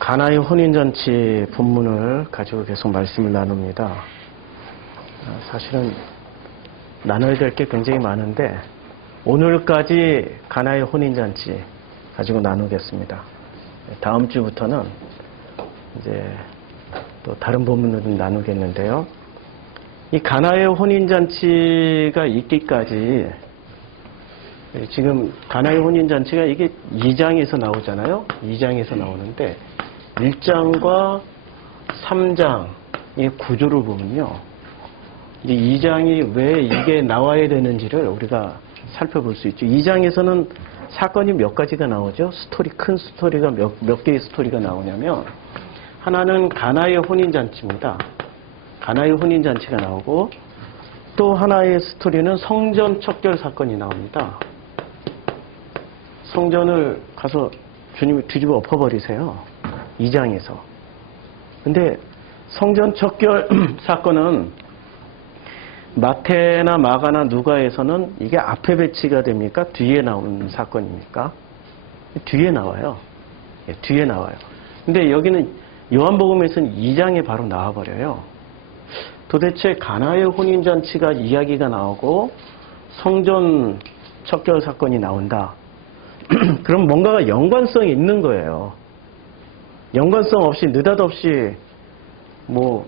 가나의 혼인잔치 본문을 가지고 계속 말씀을 나눕니다. 사실은 나눠야 될 게 굉장히 많은데 오늘까지 가나의 혼인잔치 가지고 나누겠습니다. 다음 주부터는 이제 또 다른 본문을 나누겠는데요. 이 가나의 혼인잔치가 있기까지 지금 가나의 혼인잔치가 이게 2장에서 나오잖아요. 2장에서 나오는데 1장과 3장의 구조를 보면요. 이 2장이 왜 이게 나와야 되는지를 우리가 살펴볼 수 있죠. 2장에서는 사건이 몇 가지가 나오죠. 큰 스토리가 몇 개의 스토리가 나오냐면 하나는 가나의 혼인잔치입니다. 가나의 혼인잔치가 나오고 또 하나의 스토리는 성전 척결 사건이 나옵니다. 성전을 가서 주님이 뒤집어 엎어버리세요. 2장에서. 근데 성전 척결 사건은 마태나 마가나 누가에서는 이게 앞에 배치가 됩니까? 뒤에 나오는 사건입니까? 뒤에 나와요. 뒤에 나와요. 근데 여기는 요한복음에서는 2장에 바로 나와버려요. 도대체 가나의 혼인잔치가 이야기가 나오고 성전 척결 사건이 나온다. 그럼 뭔가가 연관성이 있는 거예요. 연관성 없이 느닷없이 뭐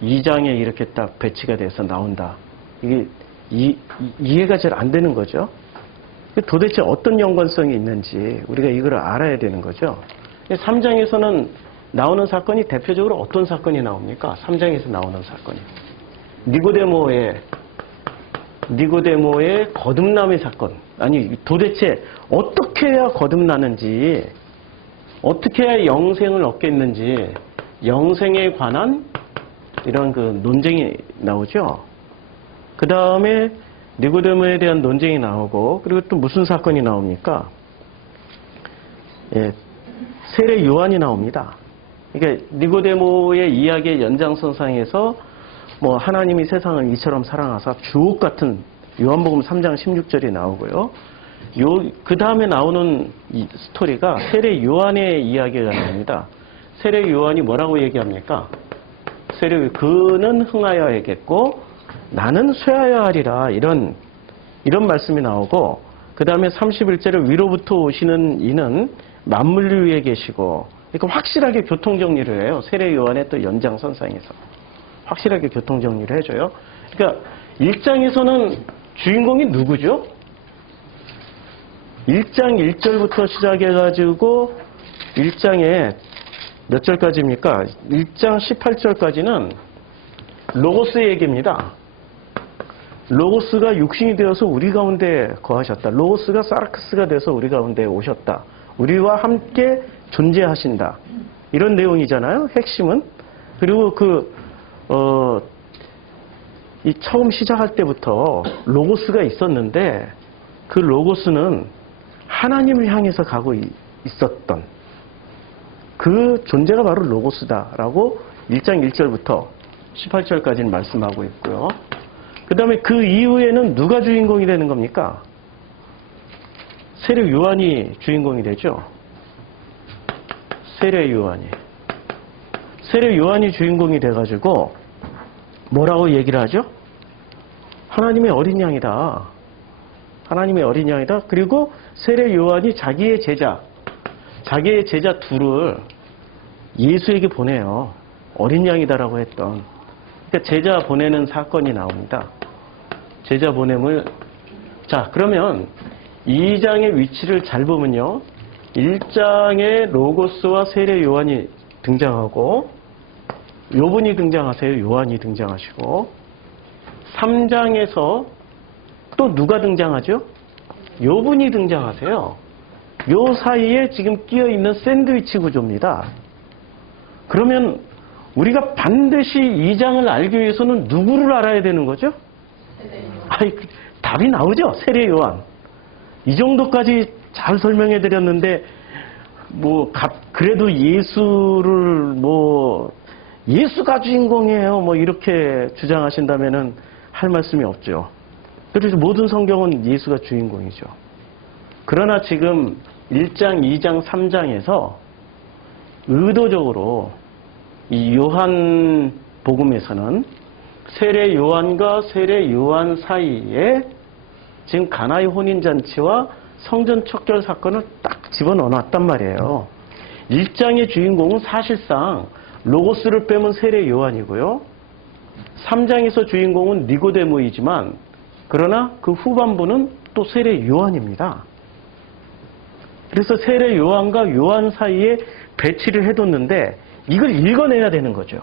2장에 이렇게 딱 배치가 돼서 나온다. 이게 이해가 잘 안 되는 거죠. 도대체 어떤 연관성이 있는지 우리가 이걸 알아야 되는 거죠. 3장에서는 나오는 사건이 대표적으로 어떤 사건이 나옵니까? 3장에서 나오는 사건이. 니고데모의 거듭남의 사건. 아니 도대체 어떻게 해야 거듭나는지, 어떻게 해야 영생을 얻겠는지, 영생에 관한 이런 그 논쟁이 나오죠. 그 다음에 니고데모에 대한 논쟁이 나오고, 그리고 또 무슨 사건이 나옵니까? 세례 요한이 나옵니다. 그러니까 니고데모의 이야기의 연장선상에서 뭐 하나님이 세상을 이처럼 사랑하사 주옥 같은 요한복음 3장 16절이 나오고요. 그 다음에 나오는 이 스토리가 세례 요한의 이야기가 나옵니다. 세례 요한이 뭐라고 얘기합니까? 그는 흥하여 하겠고 나는 쇠하여 하리라, 이런 말씀이 나오고, 그 다음에 31절에 위로부터 오시는 이는 만물 위에 계시고, 그러니까 확실하게 교통정리를 해요. 세례 요한의 또 연장선상에서 확실하게 교통정리를 해줘요. 그러니까 1장에서는 주인공이 누구죠? 1장 1절부터 시작해가지고 1장에 몇 절까지입니까? 1장 18절까지는 로고스 얘기입니다. 로고스가 육신이 되어서 우리 가운데 거하셨다. 로고스가 사르크스가 돼서 우리 가운데 오셨다. 우리와 함께 존재하신다. 이런 내용이잖아요. 핵심은. 그리고 이 처음 시작할 때부터 로고스가 있었는데 그 로고스는 하나님을 향해서 가고 있었던 그 존재가 바로 로고스다라고 1장 1절부터 18절까지는 말씀하고 있고요. 그 다음에 그 이후에는 누가 주인공이 되는 겁니까? 세례 요한이 주인공이 되죠. 세례 요한이 주인공이 돼가지고 뭐라고 얘기를 하죠? 하나님의 어린 양이다. 하나님의 어린 양이다. 그리고 세례 요한이 자기의 제자 둘을 예수에게 보내요. 어린 양이다라고 했던. 그러니까 제자 보내는 사건이 나옵니다. 제자 보냄을. 자, 그러면 2장의 위치를 잘 보면요. 1장에 로고스와 세례 요한이 등장하고, 요분이 등장하세요. 요한이 등장하시고, 3장에서 또 누가 등장하죠? 요분이 등장하세요. 요 사이에 지금 끼어있는 샌드위치 구조입니다. 그러면 우리가 반드시 2장을 알기 위해서는 누구를 알아야 되는 거죠? 답이 나오죠. 세례 요한. 이 정도까지 잘 설명해 드렸는데 그래도 예수가 주인공이에요. 이렇게 주장하신다면은 할 말씀이 없죠. 그래서 모든 성경은 예수가 주인공이죠. 그러나 지금 1장, 2장, 3장에서 의도적으로 이 요한 복음에서는 세례 요한과 세례 요한 사이에 지금 가나의 혼인잔치와 성전 척결 사건을 딱 집어넣어놨단 말이에요. 1장의 주인공은 사실상 로고스를 빼면 세례 요한이고요. 3장에서 주인공은 니고데모이지만 그러나 그 후반부는 또 세례 요한입니다. 그래서 세례 요한과 요한 사이에 배치를 해뒀는데 이걸 읽어내야 되는 거죠.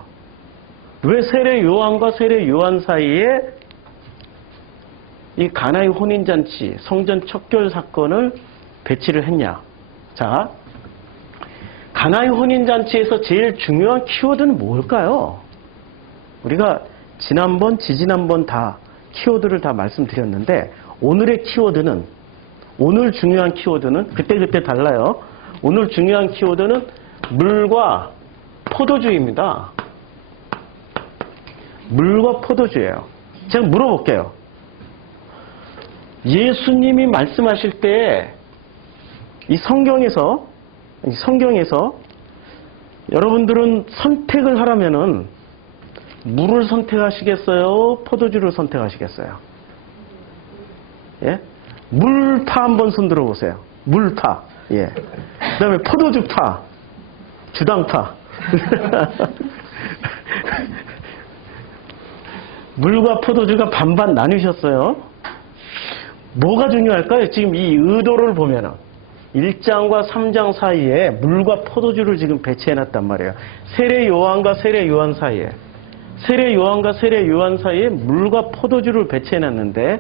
왜 세례 요한과 세례 요한 사이에 이 가나의 혼인잔치, 성전 척결 사건을 배치를 했냐. 자, 가나의 혼인잔치에서 제일 중요한 키워드는 뭘까요? 우리가 지난번, 지지난번 다 키워드를 다 말씀드렸는데 오늘의 키워드는, 오늘 중요한 키워드는 그때 달라요. 오늘 중요한 키워드는 물과 포도주입니다. 물과 포도주예요. 제가 물어볼게요. 예수님이 말씀하실 때 이 성경에서 여러분들은 선택을 하라면은 물을 선택하시겠어요? 포도주를 선택하시겠어요? 예? 물파 한번 손 들어보세요. 물파. 예. 그 다음에 포도주파. 주당파. 물과 포도주가 반반 나뉘셨어요. 뭐가 중요할까요? 지금 이 의도를 보면은 1장과 3장 사이에 물과 포도주를 지금 배치해놨단 말이에요. 세례 요한과 세례 요한 사이에. 세례 요한과 세례 요한 사이에 물과 포도주를 배치해놨는데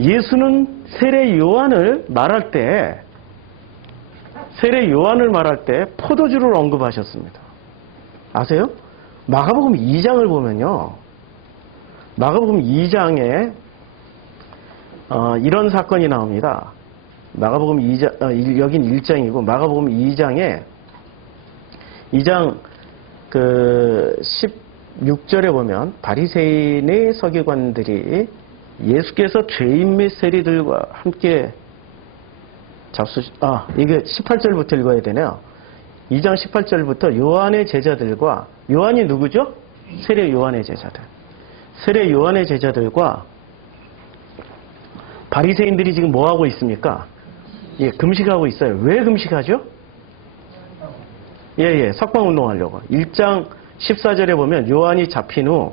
예수는 세례 요한을 말할 때 포도주를 언급하셨습니다. 아세요? 마가복음 2장을 보면요. 마가복음 2장에 이런 사건이 나옵니다. 마가복음 2장, 여긴 1장이고 마가복음 2장에 2장 16절에 보면 바리새인의 서기관들이 예수께서 죄인 및 세리들과 함께 이게 18절부터 읽어야 되네요. 2장 18절부터 요한의 제자들과, 요한이 누구죠? 세례 요한의 제자들. 세례 요한의 제자들과 바리새인들이 지금 뭐 하고 있습니까? 예, 금식하고 있어요. 왜 금식하죠? 석방 운동하려고. 1장 14절에 보면 요한이 잡힌 후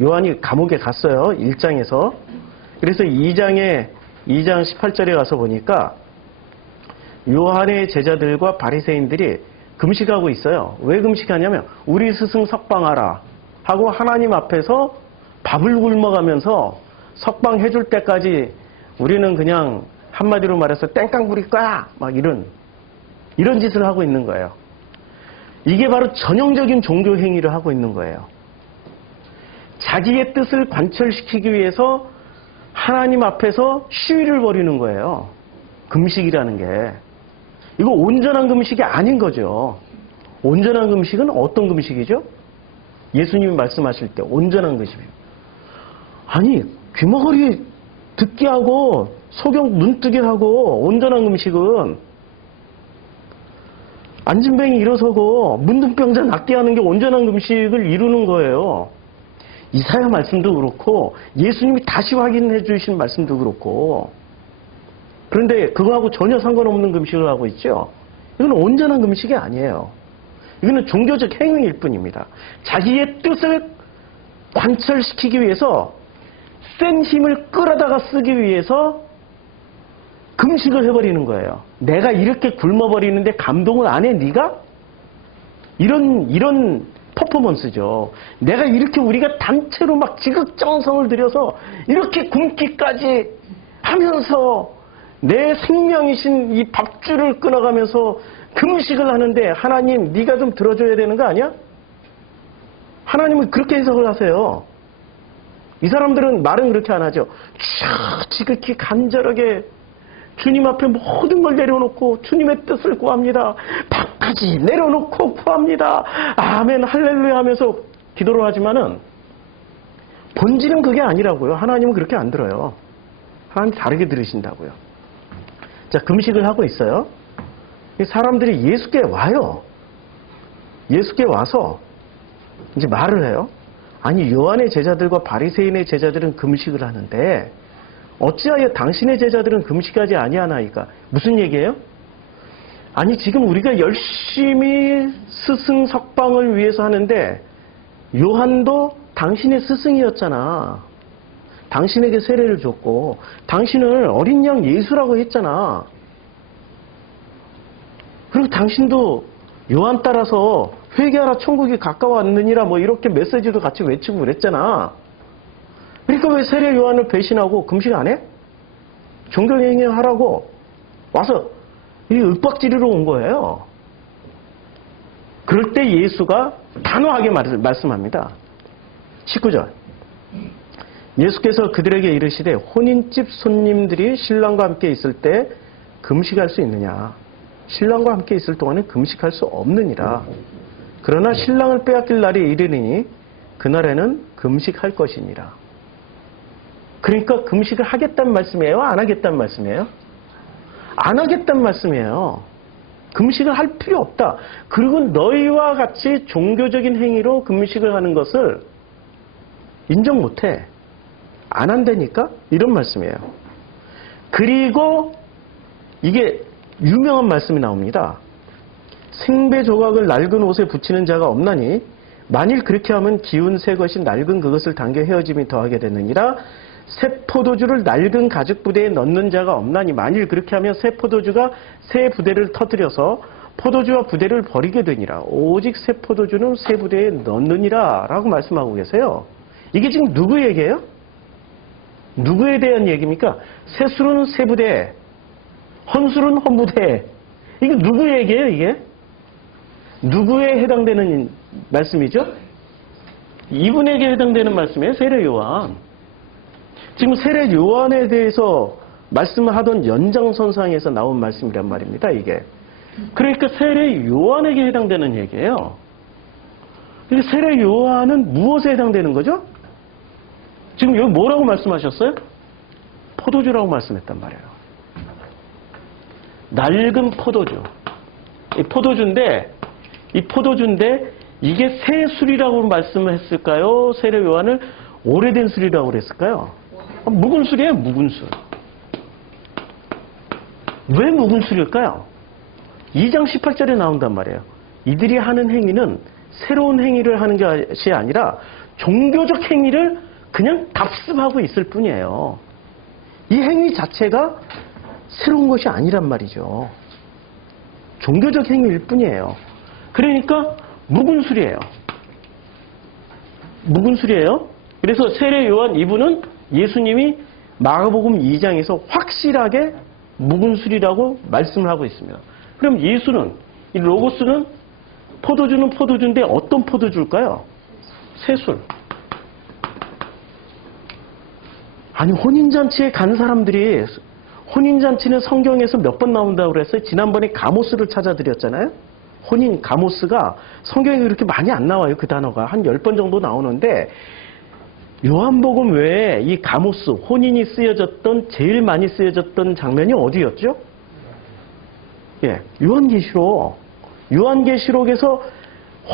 요한이 감옥에 갔어요. 1장에서. 그래서 2장 18절에 가서 보니까 요한의 제자들과 바리새인들이 금식하고 있어요. 왜 금식하냐면 우리 스승 석방하라 하고 하나님 앞에서 밥을 굶어가면서 석방해줄 때까지 우리는 그냥 한마디로 말해서 땡깡 부릴 거야 막 이런 짓을 하고 있는 거예요. 이게 바로 전형적인 종교 행위를 하고 있는 거예요. 자기의 뜻을 관철시키기 위해서 하나님 앞에서 시위를 벌이는 거예요. 금식이라는 게. 이거 온전한 금식이 아닌 거죠. 온전한 금식은 어떤 금식이죠? 예수님이 말씀하실 때 온전한 금식. 아니, 귀머거리 듣게 하고 소경 눈뜨게 하고 온전한 금식은 안진뱅이 일어서고 문둥병자 낫게 하는 게 온전한 금식을 이루는 거예요. 이사야 말씀도 그렇고 예수님이 다시 확인해 주신 말씀도 그렇고. 그런데 그거하고 전혀 상관없는 금식을 하고 있죠. 이건 온전한 금식이 아니에요. 이거는 종교적 행위일 뿐입니다. 자기의 뜻을 관철시키기 위해서 센 힘을 끌어다가 쓰기 위해서 금식을 해버리는 거예요. 내가 이렇게 굶어버리는데 감동을 안 해, 네가? 이런 퍼포먼스죠. 내가 이렇게 우리가 단체로 막 지극정성을 들여서 이렇게 굶기까지 하면서 내 생명이신 이 밥줄을 끊어가면서 금식을 하는데 하나님 네가 좀 들어줘야 되는 거 아니야? 하나님은 그렇게 해석을 하세요. 이 사람들은 말은 그렇게 안 하죠. 지극히 간절하게 주님 앞에 모든 걸 내려놓고 주님의 뜻을 구합니다. 밥까지 내려놓고 구합니다. 아멘 할렐루야 하면서 기도를 하지만은 본질은 그게 아니라고요. 하나님은 그렇게 안 들어요. 하나님 다르게 들으신다고요. 자, 금식을 하고 있어요. 사람들이 예수께 와요. 예수께 와서 이제 말을 해요. 아니 요한의 제자들과 바리새인의 제자들은 금식을 하는데 어찌하여 당신의 제자들은 금식하지 아니하나이까? 무슨 얘기예요? 아니 지금 우리가 열심히 스승 석방을 위해서 하는데 요한도 당신의 스승이었잖아. 당신에게 세례를 줬고 당신을 어린 양 예수라고 했잖아. 그리고 당신도 요한 따라서 회개하라 천국이 가까워왔느니라 뭐 이렇게 메시지도 같이 외치고 그랬잖아. 그러니까 왜 세례 요한을 배신하고 금식 안 해? 종교행위 하라고 와서 이 윽박지르러 온 거예요. 그럴 때 예수가 단호하게 말씀합니다. 19절. 예수께서 그들에게 이르시되 혼인집 손님들이 신랑과 함께 있을 때 금식할 수 있느냐? 신랑과 함께 있을 동안은 금식할 수 없느니라. 그러나 신랑을 빼앗길 날이 이르니 그날에는 금식할 것이니라. 그러니까 금식을 하겠다는 말씀이에요? 안 하겠다는 말씀이에요? 안 하겠다는 말씀이에요. 금식을 할 필요 없다. 그리고 너희와 같이 종교적인 행위로 금식을 하는 것을 인정 못해. 안 한다니까? 이런 말씀이에요. 그리고 이게 유명한 말씀이 나옵니다. 생배 조각을 낡은 옷에 붙이는 자가 없나니 만일 그렇게 하면 기운 새 것이 낡은 그것을 당겨 헤어짐이 더하게 되느니라. 새 포도주를 낡은 가죽 부대에 넣는 자가 없나니 만일 그렇게 하면 새 포도주가 새 부대를 터뜨려서 포도주와 부대를 버리게 되니라. 오직 새 포도주는 새 부대에 넣느니라 라고 말씀하고 계세요. 이게 지금 누구 얘기예요? 누구에 대한 얘기입니까? 새 술은 새 부대, 헌술은 헌부대. 이게 누구 얘기예요, 이게? 누구에 해당되는 말씀이죠? 이분에게 해당되는 말씀이에요, 세례 요한. 지금 세례 요한에 대해서 말씀을 하던 연장선상에서 나온 말씀이란 말입니다, 이게. 그러니까 세례 요한에게 해당되는 얘기예요. 근데 세례 요한은 무엇에 해당되는 거죠? 지금 여기 뭐라고 말씀하셨어요? 포도주라고 말씀했단 말이에요. 낡은 포도주. 이 포도주인데 이게 새 술이라고 말씀을 했을까요? 세례 요한을 오래된 술이라고 그랬을까요? 묵은 술이에요, 묵은 술. 왜 묵은 술일까요? 2장 18절에 나온단 말이에요. 이들이 하는 행위는 새로운 행위를 하는 것이 아니라 종교적 행위를 그냥 답습하고 있을 뿐이에요. 이 행위 자체가 새로운 것이 아니란 말이죠. 종교적 행위일 뿐이에요. 그러니까 묵은 술이에요. 묵은 술이에요. 그래서 세례 요한 이분은 예수님이 마가복음 2장에서 확실하게 묵은 술이라고 말씀을 하고 있습니다. 그럼 예수는, 이 로고스는 포도주는 포도주인데 어떤 포도주일까요? 새술. 아니 혼인잔치에 간 사람들이, 혼인잔치는 성경에서 몇 번 나온다고 그랬어요? 지난번에 가모스를 찾아드렸잖아요. 혼인, 가모스가 성경에 그렇게 많이 안 나와요. 그 단어가 한 10번 정도 나오는데 요한복음 외에 이 가모스, 혼인이 쓰여졌던, 제일 많이 쓰여졌던 장면이 어디였죠? 예, 요한계시록. 요한계시록에서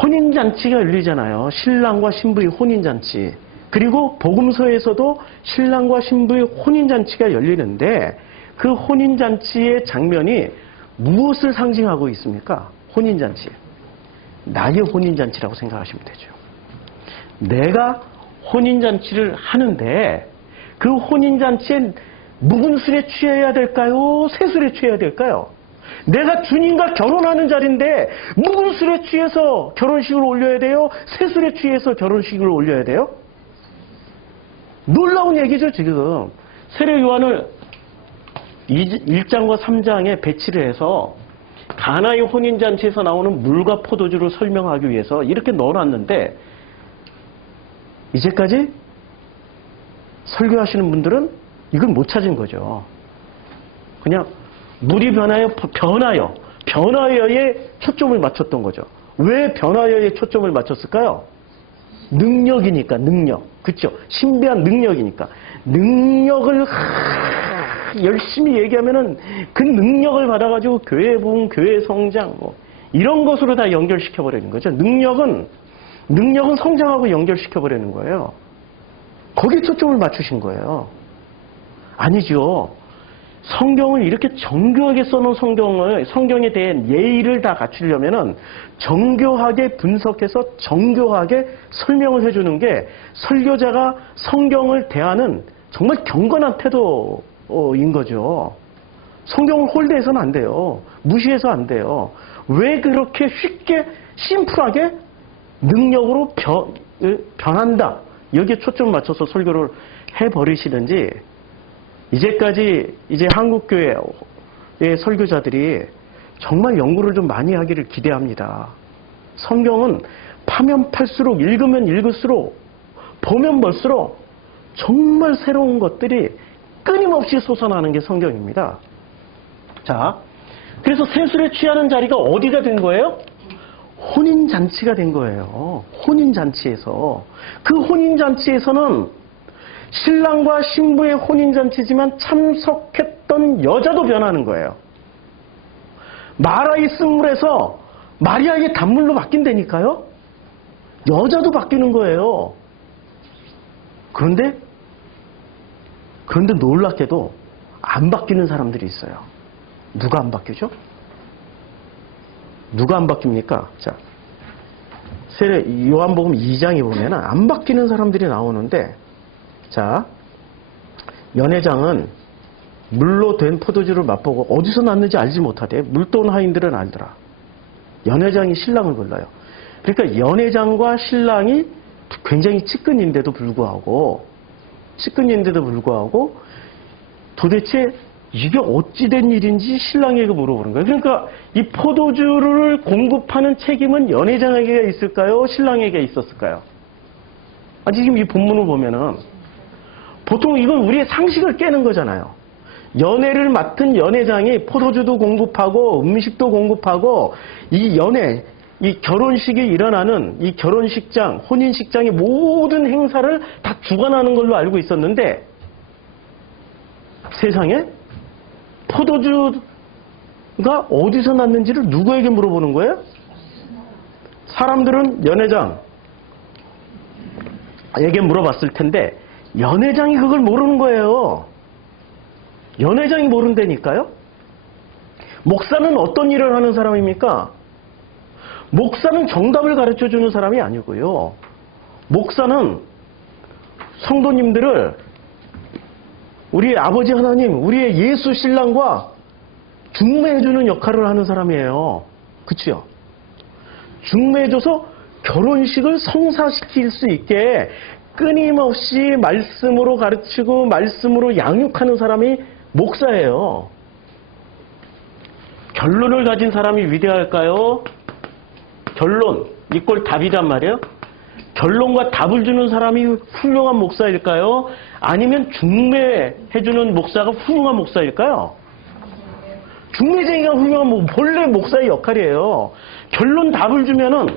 혼인잔치가 열리잖아요. 신랑과 신부의 혼인잔치. 그리고 복음서에서도 신랑과 신부의 혼인잔치가 열리는데 그 혼인잔치의 장면이 무엇을 상징하고 있습니까? 혼인잔치. 나의 혼인잔치라고 생각하시면 되죠. 내가 혼인잔치를 하는데 그 혼인잔치에 묵은 술에 취해야 될까요? 새 술에 취해야 될까요? 내가 주님과 결혼하는 자리인데 묵은 술에 취해서 결혼식을 올려야 돼요? 새 술에 취해서 결혼식을 올려야 돼요? 놀라운 얘기죠, 지금. 세례 요한을 1장과 3장에 배치를 해서 가나의 혼인잔치에서 나오는 물과 포도주를 설명하기 위해서 이렇게 넣어놨는데 이제까지 설교하시는 분들은 이걸 못 찾은 거죠. 그냥 물이 변하여에 초점을 맞췄던 거죠. 왜 변하여에 초점을 맞췄을까요? 능력이니까, 능력. 그렇죠? 신비한 능력이니까. 능력을 열심히 얘기하면은 그 능력을 받아가지고 교회 부흥, 교회 성장, 뭐 이런 것으로 다 연결시켜버리는 거죠. 능력은 성장하고 연결시켜버리는 거예요. 거기에 초점을 맞추신 거예요. 아니죠. 성경을 이렇게 정교하게 써놓은 성경에 대한 예의를 다 갖추려면은 정교하게 분석해서 정교하게 설명을 해주는 게 설교자가 성경을 대하는 정말 경건한 태도인 거죠. 성경을 홀대해서는 안 돼요. 무시해서 안 돼요. 왜 그렇게 쉽게 심플하게 능력으로 변한다. 여기에 초점을 맞춰서 설교를 해버리시는지 이제까지 한국교회의 설교자들이 정말 연구를 좀 많이 하기를 기대합니다. 성경은 파면 팔수록 읽으면 읽을수록 보면 볼수록 정말 새로운 것들이 끊임없이 솟아나는 게 성경입니다. 자, 그래서 세술에 취하는 자리가 어디가 된 거예요? 혼인잔치가 된 거예요. 혼인잔치에서. 그 혼인잔치에서는 신랑과 신부의 혼인잔치지만 참석했던 여자도 변하는 거예요. 마라의 쓴물에서 마리아의 단물로 바뀐다니까요. 여자도 바뀌는 거예요. 그런데 놀랍게도 안 바뀌는 사람들이 있어요. 누가 안 바뀌죠? 누가 안 바뀝니까? 자, 요한복음 2장에 보면 안 바뀌는 사람들이 나오는데, 자, 연회장은 물로 된 포도주를 맛보고 어디서 났는지 알지 못하대. 물돈 하인들은 알더라. 연회장이 신랑을 불러요. 그러니까 연회장과 신랑이 굉장히 측근인데도 불구하고 도대체 이게 어찌된 일인지 신랑에게 물어보는 거예요. 그러니까 이 포도주를 공급하는 책임은 연회장에게 있을까요? 신랑에게 있었을까요? 지금 이 본문을 보면은 보통 이건 우리의 상식을 깨는 거잖아요. 연회를 맡은 연회장이 포도주도 공급하고 음식도 공급하고 이 결혼식이 일어나는 이 결혼식장, 혼인식장의 모든 행사를 다 주관하는 걸로 알고 있었는데 세상에 포도주가 어디서 났는지를 누구에게 물어보는 거예요? 사람들은 연회장에게 물어봤을 텐데 연회장이 그걸 모르는 거예요. 연회장이 모른다니까요? 목사는 어떤 일을 하는 사람입니까? 목사는 정답을 가르쳐주는 사람이 아니고요. 목사는 성도님들을 우리 아버지 하나님, 우리의 예수 신랑과 중매해주는 역할을 하는 사람이에요. 그치요? 중매해줘서 결혼식을 성사시킬 수 있게 끊임없이 말씀으로 가르치고 말씀으로 양육하는 사람이 목사예요. 결론을 가진 사람이 위대할까요? 결론, 이꼴 답이란 말이에요. 결론과 답을 주는 사람이 훌륭한 목사일까요? 아니면 중매해주는 목사가 훌륭한 목사일까요? 중매쟁이가 본래 목사의 역할이에요. 결론 답을 주면은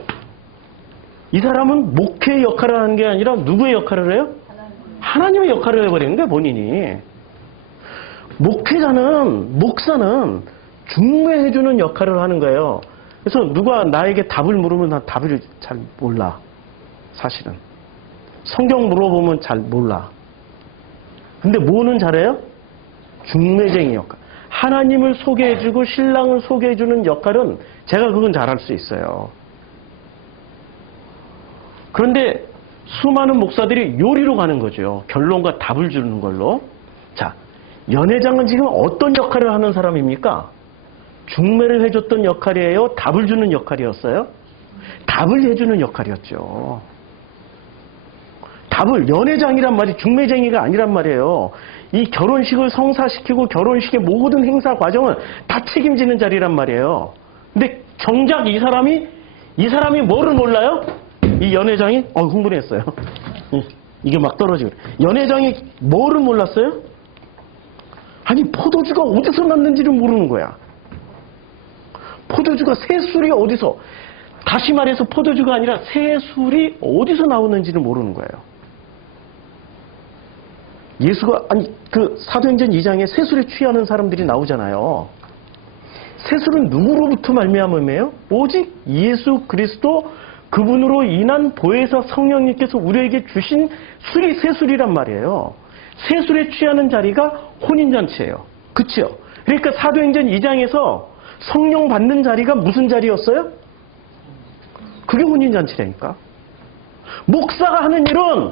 이 사람은 목회의 역할을 하는 게 아니라 누구의 역할을 해요? 하나님의 역할을 해버리는 거예요, 본인이. 목사는 중매해주는 역할을 하는 거예요. 그래서 누가 나에게 답을 물으면 난 답을 잘 몰라. 사실은. 성경 물어보면 잘 몰라. 근데 뭐는 잘해요? 중매쟁이 역할. 하나님을 소개해주고 신랑을 소개해주는 역할은 제가 그건 잘할 수 있어요. 그런데 수많은 목사들이 요리로 가는 거죠. 결론과 답을 주는 걸로. 자, 연회장은 지금 어떤 역할을 하는 사람입니까? 중매를 해줬던 역할이에요? 답을 주는 역할이었어요? 답을 해주는 역할이었죠. 연회장이란 말이 중매쟁이가 아니란 말이에요. 이 결혼식을 성사시키고 결혼식의 모든 행사 과정을 다 책임지는 자리란 말이에요. 근데 정작 이 사람이 뭐를 몰라요? 이 연회장이 흥분했어요. 이게 막 떨어지고. 연회장이 뭐를 몰랐어요? 아니 포도주가 어디서 났는지를 모르는 거야. 포도주가 새술이 어디서, 다시 말해서 포도주가 아니라 새술이 어디서 나오는지를 모르는 거예요. 예수가 그 사도행전 2장에 새술에 취하는 사람들이 나오잖아요. 세술은 누구로부터 말미암음이에요? 오직 예수 그리스도 그분으로 인한 보혜사 성령님께서 우리에게 주신 술이 세술이란 말이에요. 세술에 취하는 자리가 혼인잔치예요. 그치요? 그러니까 사도행전 2장에서 성령 받는 자리가 무슨 자리였어요? 그게 혼인잔치라니까. 목사가 하는 일은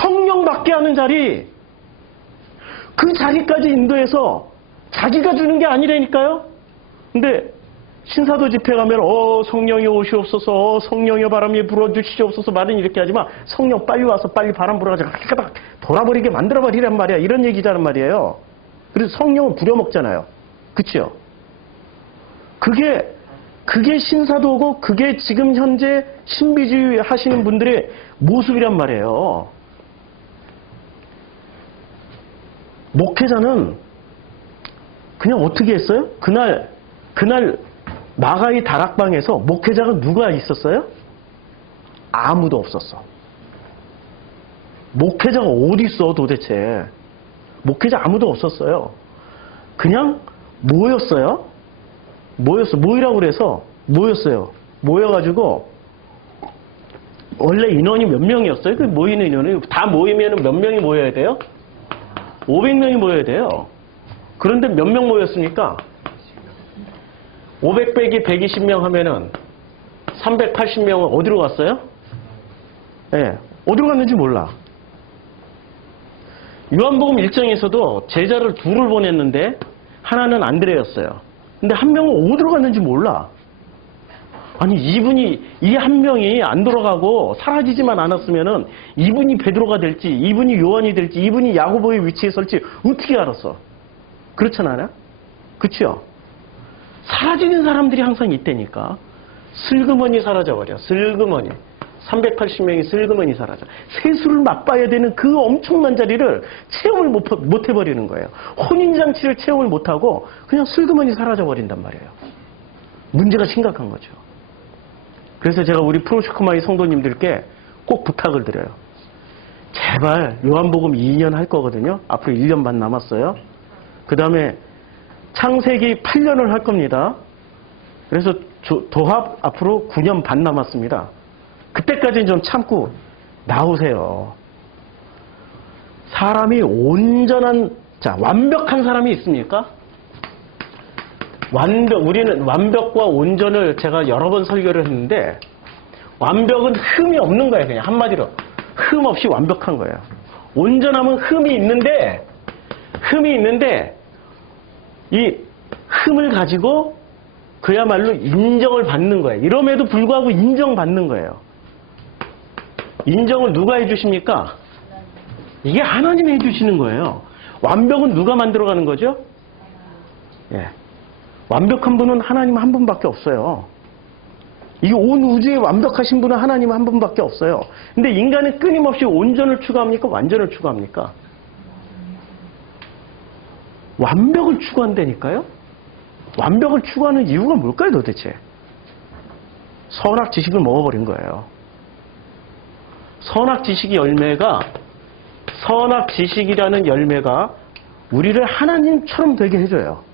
성령 받게 하는 자리, 그 자리까지 인도해서 자기가 주는 게 아니라니까요. 근데 신사도 집회 가면 성령이 오시옵소서, 성령의 바람이 불어주시옵소서 말은 이렇게 하지만 성령 빨리 와서 빨리 바람 불어가지고 막 돌아버리게 만들어버리란 말이야. 이런 얘기잖아 말이에요. 그래서 성령을 부려먹잖아요. 그치요? 그게 신사도고 그게 지금 현재 신비주의 하시는 분들의 모습이란 말이에요. 목회자는 그냥 어떻게 했어요? 그날 마가이 다락방에서 목회자가 누가 있었어요? 아무도 없었어. 목회자가 어디 있어 도대체? 목회자 아무도 없었어요. 그냥 모였어요. 모이라고 그래서 모였어요. 모여가지고 원래 인원이 몇 명이었어요? 그 모이는 인원이 다 모이면 몇 명이 모여야 돼요? 500명이 모여야 돼요. 그런데 몇 명 모였습니까? 500 빼기 120명 하면은 380명은 어디로 갔어요? 네, 어디로 갔는지 몰라. 요한복음 1장에서도 제자를 둘을 보냈는데 하나는 안드레였어요. 근데 한 명은 어디로 갔는지 몰라. 아니 이 한 명이 안 돌아가고 사라지지만 않았으면은 이분이 베드로가 될지, 이분이 요한이 될지, 이분이 야고보의 위치에 설지 어떻게 알았어? 그렇지 않아요? 그치요? 사라지는 사람들이 항상 있다니까. 슬그머니 사라져버려. 슬그머니. 380명이 슬그머니 사라져. 세수를 맛봐야 되는 그 엄청난 자리를 체험을 못 해버리는 거예요. 혼인잔치를 체험을 못하고 그냥 슬그머니 사라져버린단 말이에요. 문제가 심각한 거죠. 그래서 제가 우리 프로시코마이 성도님들께 꼭 부탁을 드려요. 제발 요한복음 2년 할 거거든요. 앞으로 1년 반 남았어요. 그 다음에 창세기 8년을 할 겁니다. 그래서 도합 앞으로 9년 반 남았습니다. 그때까지는 좀 참고 나오세요. 사람이 완벽한 사람이 있습니까? 우리는 완벽과 온전을 제가 여러 번 설교를 했는데, 완벽은 흠이 없는 거예요. 그냥 한마디로. 흠 없이 완벽한 거예요. 온전함은 흠이 있는데, 이 흠을 가지고 그야말로 인정을 받는 거예요. 이럼에도 불구하고 인정받는 거예요. 인정을 누가 해주십니까? 이게 하나님이 해주시는 거예요. 완벽은 누가 만들어가는 거죠? 예. 완벽한 분은 하나님 한 분밖에 없어요. 이 온 우주에 완벽하신 분은 하나님 한 분밖에 없어요. 근데 인간은 끊임없이 온전을 추구합니까? 완전을 추구합니까? 완벽을 추구한다니까요? 완벽을 추구하는 이유가 뭘까요, 도대체? 선악 지식을 먹어버린 거예요. 선악 지식이라는 열매가 우리를 하나님처럼 되게 해줘요.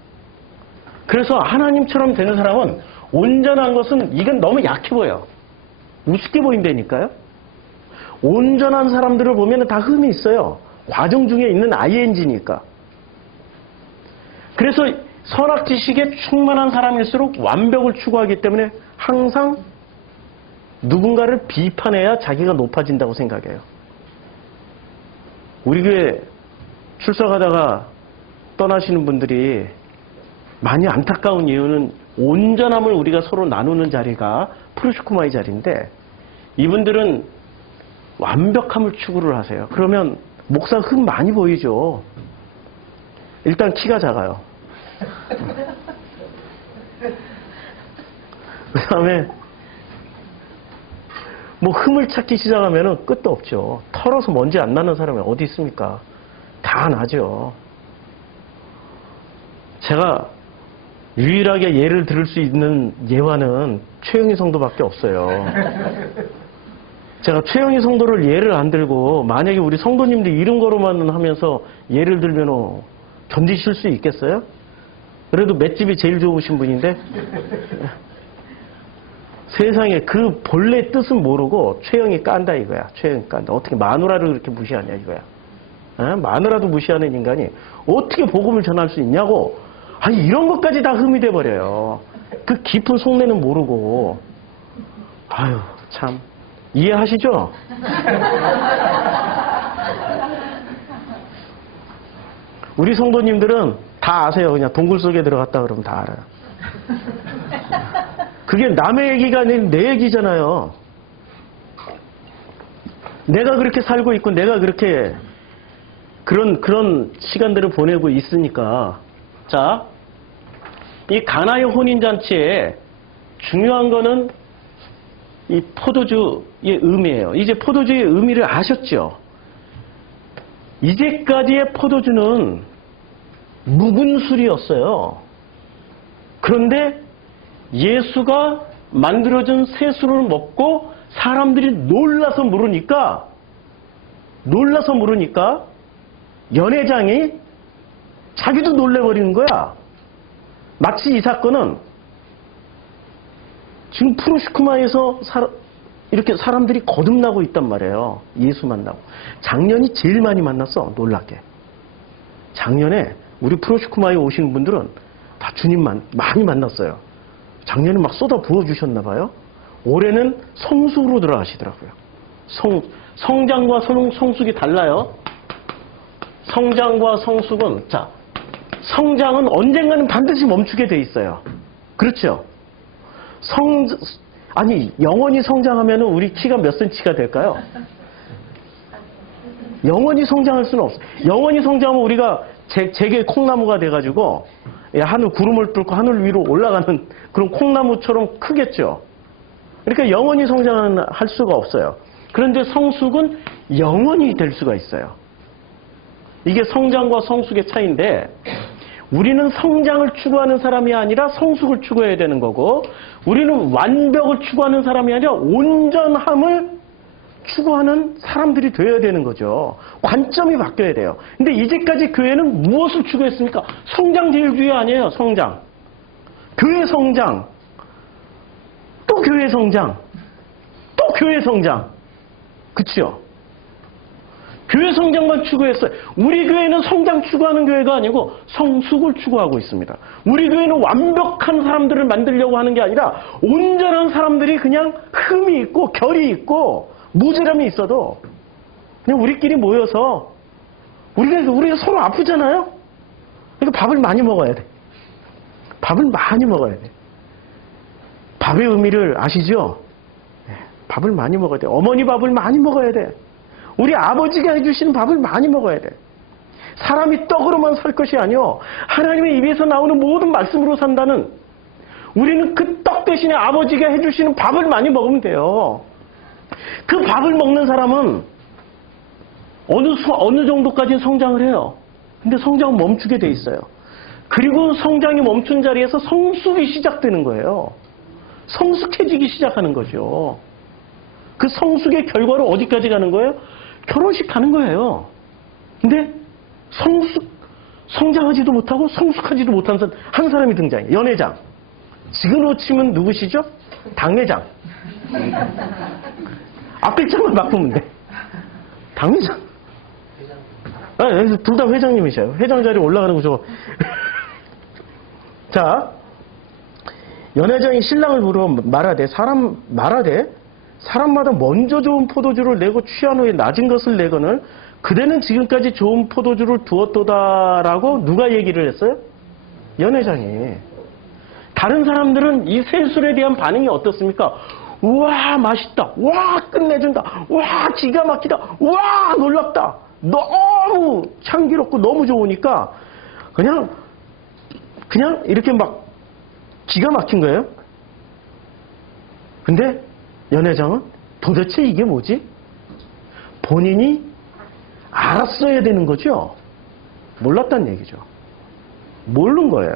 그래서 하나님처럼 되는 사람은 온전한 것은 이건 너무 약해 보여. 우습게 보인다니까요? 온전한 사람들을 보면 다 흠이 있어요. 과정 중에 있는 ing니까. 그래서 선악 지식에 충만한 사람일수록 완벽을 추구하기 때문에 항상 누군가를 비판해야 자기가 높아진다고 생각해요. 우리 교회 출석하다가 떠나시는 분들이 많이 안타까운 이유는 온전함을 우리가 서로 나누는 자리가 프로시코마의 자리인데, 이분들은 완벽함을 추구를 하세요. 그러면 목사 흠 많이 보이죠. 일단 키가 작아요. 그 다음에 뭐 흠을 찾기 시작하면 끝도 없죠. 털어서 먼지 안 나는 사람이 어디 있습니까? 다 나죠. 제가 유일하게 예를 들을 수 있는 예화는 최영희 성도밖에 없어요. 제가 최영희 성도를 예를 안 들고 만약에 우리 성도님들 이름 거로만 하면서 예를 들면 견디실 수 있겠어요? 그래도 맷집이 제일 좋으신 분인데 세상에 그 본래 뜻은 모르고 최영이 깐다 이거야. 최영이 깐다. 어떻게 마누라를 그렇게 무시하냐 이거야. 에? 마누라도 무시하는 인간이 어떻게 복음을 전할 수 있냐고. 아니 이런 것까지 다 흠이 돼버려요. 그 깊은 속내는 모르고. 아유 참 이해하시죠? 우리 성도님들은 다 아세요. 그냥 동굴 속에 들어갔다 그러면 다 알아요. 그게 남의 얘기가 아닌 내 얘기잖아요. 내가 그렇게 살고 있고 내가 그렇게 그런 시간들을 보내고 있으니까. 자, 이 가나의 혼인잔치에 중요한 거는 이 포도주의 의미예요. 이제 포도주의 의미를 아셨죠? 이제까지의 포도주는 묵은 술이었어요. 그런데 예수가 만들어준 새 술을 먹고 사람들이 놀라서 물으니까 연회장이 자기도 놀래버리는 거야. 마치 이 사건은 지금 프로슈크마에서 이렇게 사람들이 거듭나고 있단 말이에요. 예수 만나고. 작년이 제일 많이 만났어. 놀랍게. 작년에 우리 프로슈크마에 오신 분들은 다 주님만 많이 만났어요. 작년에 막 쏟아 부어주셨나 봐요. 올해는 성숙으로 들어가시더라고요. 성장과 성숙이 달라요. 성장과 성숙은, 자, 성장은 언젠가는 반드시 멈추게 돼 있어요. 그렇죠? 영원히 성장하면 우리 키가 몇 센치가 될까요? 영원히 성장할 수는 없어요. 영원히 성장하면 우리가 제게 콩나무가 돼가지고 하늘 구름을 뚫고 하늘 위로 올라가는 그런 콩나무처럼 크겠죠. 그러니까 영원히 성장할 수가 없어요. 그런데 성숙은 영원히 될 수가 있어요. 이게 성장과 성숙의 차이인데 우리는 성장을 추구하는 사람이 아니라 성숙을 추구해야 되는 거고 우리는 완벽을 추구하는 사람이 아니라 온전함을 추구하는 사람들이 되어야 되는 거죠. 관점이 바뀌어야 돼요. 근데 이제까지 교회는 무엇을 추구했습니까? 성장제일주의 아니에요. 성장. 교회 성장. 또 교회 성장. 또 교회 성장. 그치요? 교회 성장만 추구했어요. 우리 교회는 성장 추구하는 교회가 아니고 성숙을 추구하고 있습니다. 우리 교회는 완벽한 사람들을 만들려고 하는 게 아니라 온전한 사람들이 그냥 흠이 있고 결이 있고 모자람이 있어도 그냥 우리끼리 모여서 우리가 서로 아프잖아요. 그러니까 밥을 많이 먹어야 돼. 밥을 많이 먹어야 돼. 밥의 의미를 아시죠? 네, 밥을 많이 먹어야 돼. 어머니 밥을 많이 먹어야 돼. 우리 아버지가 해주시는 밥을 많이 먹어야 돼. 사람이 떡으로만 살 것이 아니오. 하나님의 입에서 나오는 모든 말씀으로 산다는 우리는 그 떡 대신에 아버지가 해주시는 밥을 많이 먹으면 돼요. 그 밥을 먹는 사람은 어느 정도까지 성장을 해요. 근데 성장은 멈추게 돼 있어요. 그리고 성장이 멈춘 자리에서 성숙이 시작되는 거예요. 성숙해지기 시작하는 거죠. 그 성숙의 결과로 어디까지 가는 거예요? 결혼식 가는 거예요. 근데 성장하지도 못하고 성숙하지도 못한 한 사람이 등장해요. 연회장. 지금으로 치면 누구시죠? 당회장. 앞글자만 바꾸면 돼. 당회장. 둘 다 회장님이셔요. 회장 자리에 올라가는 거 저거. 자, 연회장이 신랑을 부르어 말하되 사람마다 먼저 좋은 포도주를 내고 취한 후에 낮은 것을 내거늘 그대는 지금까지 좋은 포도주를 두었도다라고 누가 얘기를 했어요? 연회장이. 다른 사람들은 이 새 술에 대한 반응이 어떻습니까? 우와 맛있다. 와 끝내준다. 와 기가 막히다. 와 놀랍다. 너무 향기롭고 너무 좋으니까 그냥 이렇게 막 기가 막힌 거예요. 근데 연회장은 도대체 이게 뭐지? 본인이 알았어야 되는 거죠. 몰랐다는 얘기죠. 모르는 거예요.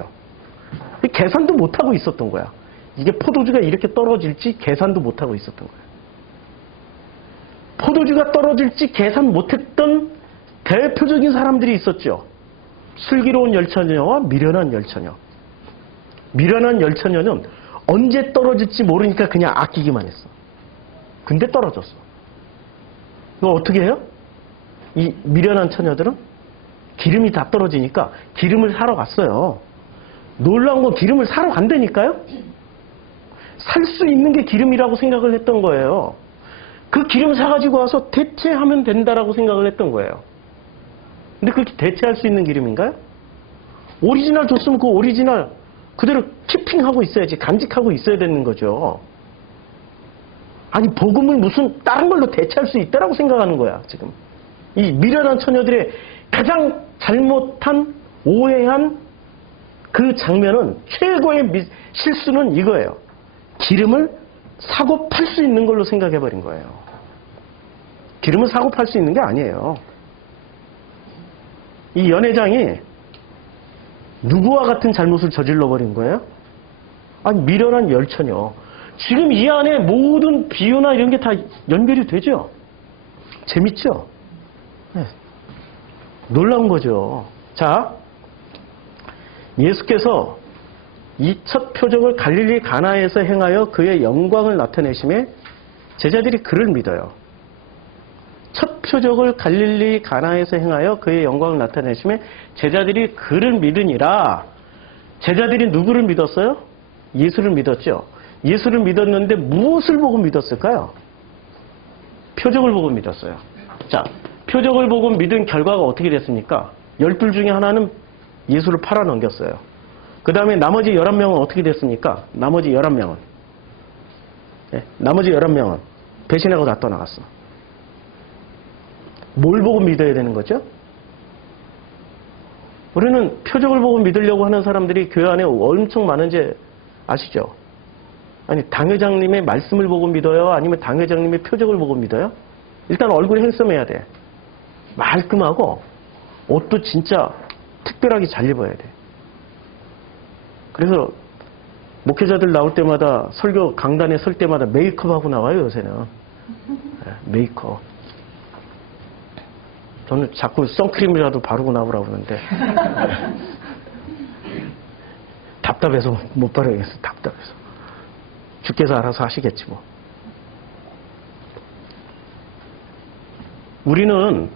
계산도 못하고 있었던 거야. 이게 포도주가 이렇게 떨어질지 계산도 못하고 있었던 거예요. 포도주가 떨어질지 계산 못했던 대표적인 사람들이 있었죠. 슬기로운 열처녀와 미련한 열처녀. 미련한 열처녀는 언제 떨어질지 모르니까 그냥 아끼기만 했어. 근데 떨어졌어. 이거 어떻게 해요? 이 미련한 처녀들은 기름이 다 떨어지니까 기름을 사러 갔어요. 놀라운 건 기름을 사러 간다니까요? 살 수 있는 게 기름이라고 생각을 했던 거예요. 그 기름 사가지고 와서 대체하면 된다라고 생각을 했던 거예요. 근데 그렇게 대체할 수 있는 기름인가요? 오리지널 줬으면 그 오리지널 그대로 키핑하고 있어야지, 간직하고 있어야 되는 거죠. 아니, 복음을 무슨 다른 걸로 대체할 수 있다라고 생각하는 거야, 지금. 이 미련한 처녀들의 가장 잘못한, 오해한 그 장면은, 최고의 실수는 이거예요. 기름을 사고 팔 수 있는 걸로 생각해버린 거예요. 기름을 사고 팔 수 있는 게 아니에요. 이 연회장이 누구와 같은 잘못을 저질러버린 거예요? 아니, 미련한 열처녀. 지금 이 안에 모든 비유나 이런 게 다 연결이 되죠? 재밌죠? 네. 놀라운 거죠. 자, 예수께서 이 첫 표적을 갈릴리 가나에서 행하여 그의 영광을 나타내심에 제자들이 그를 믿어요. 첫 표적을 갈릴리 가나에서 행하여 그의 영광을 나타내심에 제자들이 그를 믿으니라. 제자들이 누구를 믿었어요? 예수를 믿었죠. 예수를 믿었는데 무엇을 보고 믿었을까요? 표적을 보고 믿었어요. 자, 표적을 보고 믿은 결과가 어떻게 됐습니까? 12 중에 하나는 예수를 팔아넘겼어요. 그 다음에 나머지 11명은 어떻게 됐습니까? 나머지 11명은. 네, 나머지 11명은 배신하고 다 떠나갔어. 뭘 보고 믿어야 되는 거죠? 우리는 표적을 보고 믿으려고 하는 사람들이 교회 안에 엄청 많은지 아시죠? 아니, 당회장님의 말씀을 보고 믿어요? 아니면 당회장님의 표적을 보고 믿어요? 일단 얼굴이 핸섬해야 돼. 말끔하고 옷도 진짜 특별하게 잘 입어야 돼. 그래서 목회자들 나올 때마다 설교 강단에 설 때마다 메이크업하고 나와요, 요새는. 네, 메이크업. 저는 자꾸 선크림이라도 바르고 나오라고 그러는데 답답해서 못 바르겠어. 답답해서. 주께서 알아서 하시겠지 뭐. 우리는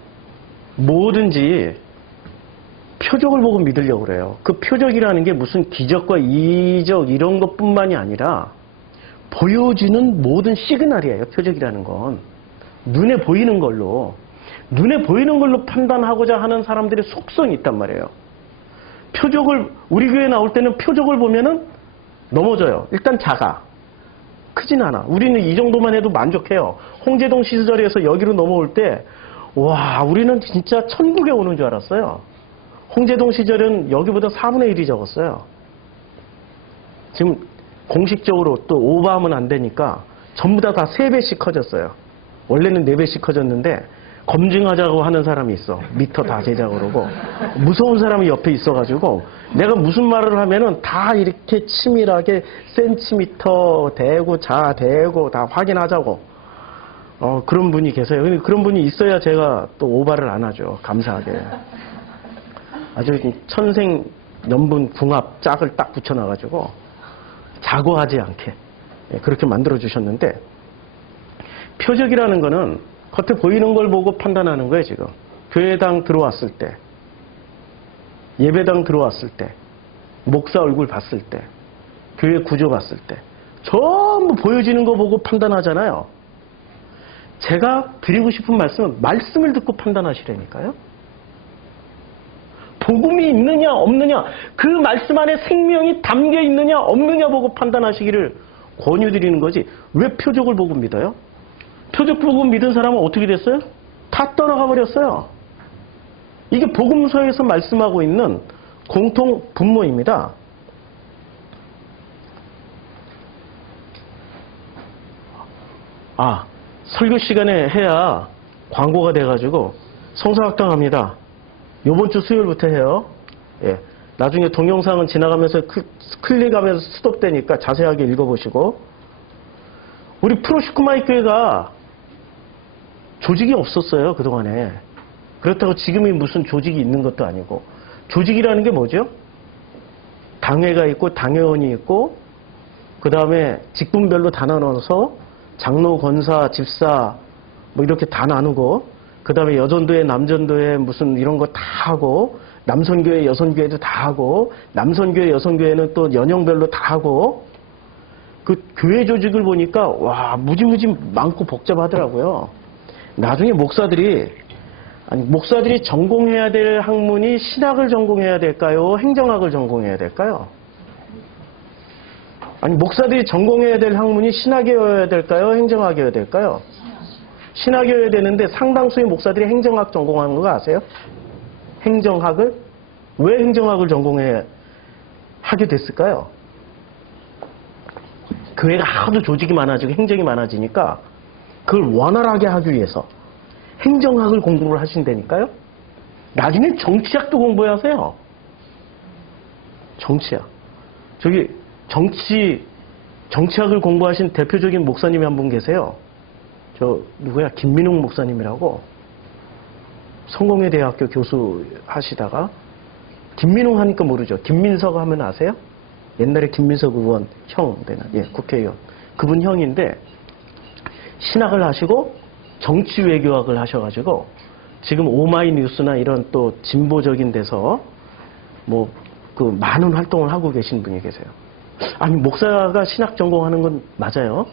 뭐든지 표적을 보고 믿으려고 그래요. 그 표적이라는 게 무슨 기적과 이적 이런 것뿐만이 아니라 보여지는 모든 시그널이에요. 표적이라는 건. 눈에 보이는 걸로 판단하고자 하는 사람들의 속성이 있단 말이에요. 표적을, 우리 교회에 나올 때는 표적을 보면은 넘어져요. 일단 작아. 크진 않아. 우리는 이 정도만 해도 만족해요. 홍제동 시설에서 여기로 넘어올 때, 와, 우리는 진짜 천국에 오는 줄 알았어요. 홍제동 시절은 여기보다 4분의 1이 적었어요. 지금 공식적으로 또 오버하면 안 되니까 전부 다 3배씩 커졌어요. 원래는 4배씩 커졌는데 검증하자고 하는 사람이 있어. 미터 다 재자고 그러고. 무서운 사람이 옆에 있어가지고 내가 무슨 말을 하면은 다 이렇게 치밀하게 센티미터 대고 자 대고 다 확인하자고. 그런 분이 계세요. 그런 분이 있어야 제가 또 오바를 안 하죠. 감사하게. 아주 천생연분 궁합 짝을 딱 붙여놔가지고 자고하지 않게 그렇게 만들어주셨는데, 표적이라는 거는 겉에 보이는 걸 보고 판단하는 거예요. 지금 교회당 들어왔을 때, 예배당 들어왔을 때, 목사 얼굴 봤을 때, 교회 구조 봤을 때 전부 보여지는 거 보고 판단하잖아요. 제가 드리고 싶은 말씀은 말씀을 듣고 판단하시라니까요. 복음이 있느냐 없느냐, 그 말씀 안에 생명이 담겨 있느냐 없느냐 보고 판단하시기를 권유드리는 거지. 왜 표적을 보고 믿어요? 표적 보고 믿은 사람은 어떻게 됐어요? 다 떠나가 버렸어요. 이게 복음서에서 말씀하고 있는 공통 분모입니다. 설교 시간에 해야 광고가 돼가지고 성서학당 합니다. 요번 주 수요일부터 해요. 예. 나중에 동영상은 지나가면서 클릭하면서 스톱되니까 자세하게 읽어보시고. 우리 프로시쿠마이 교회가 조직이 없었어요, 그동안에. 그렇다고 지금이 무슨 조직이 있는 것도 아니고. 조직이라는 게 뭐죠? 당회가 있고 당회원이 있고 그 다음에 직분별로 다 나눠서 장로, 권사, 집사 뭐 이렇게 다 나누고 그 다음에 여전도회, 남전도회 무슨 이런 거 다 하고 남선교회, 여선교회도 다 하고 남선교회, 여선교회는 또 연령별로 다 하고 그 교회 조직을 보니까 와 무지무지 많고 복잡하더라고요. 나중에 목사들이 전공해야 될 학문이 신학을 전공해야 될까요? 행정학을 전공해야 될까요? 아니 목사들이 전공해야 될 학문이 신학이어야 될까요? 행정학이어야 될까요? 신학이어야 되는데 상당수의 목사들이 행정학 전공하는 거 아세요? 행정학을? 왜 행정학을 전공해 하게 됐을까요? 교회가 하도 조직이 많아지고 행정이 많아지니까 그걸 원활하게 하기 위해서 행정학을 공부를 하신다니까요? 나중에 정치학도 공부해야 하세요. 정치학. 저기 정치학을 공부하신 대표적인 목사님이 한 분 계세요. 저 누구야? 김민웅 목사님이라고 성공회대학교 교수 하시다가 김민웅 하니까 모르죠. 김민석 하면 아세요? 옛날에 김민석 의원 형 되는 국회의원 그분 형인데 신학을 하시고 정치 외교학을 하셔가지고 지금 오마이뉴스나 이런 또 진보적인 데서 뭐 그 많은 활동을 하고 계신 분이 계세요. 아니 목사가 신학 전공하는 건 맞아요.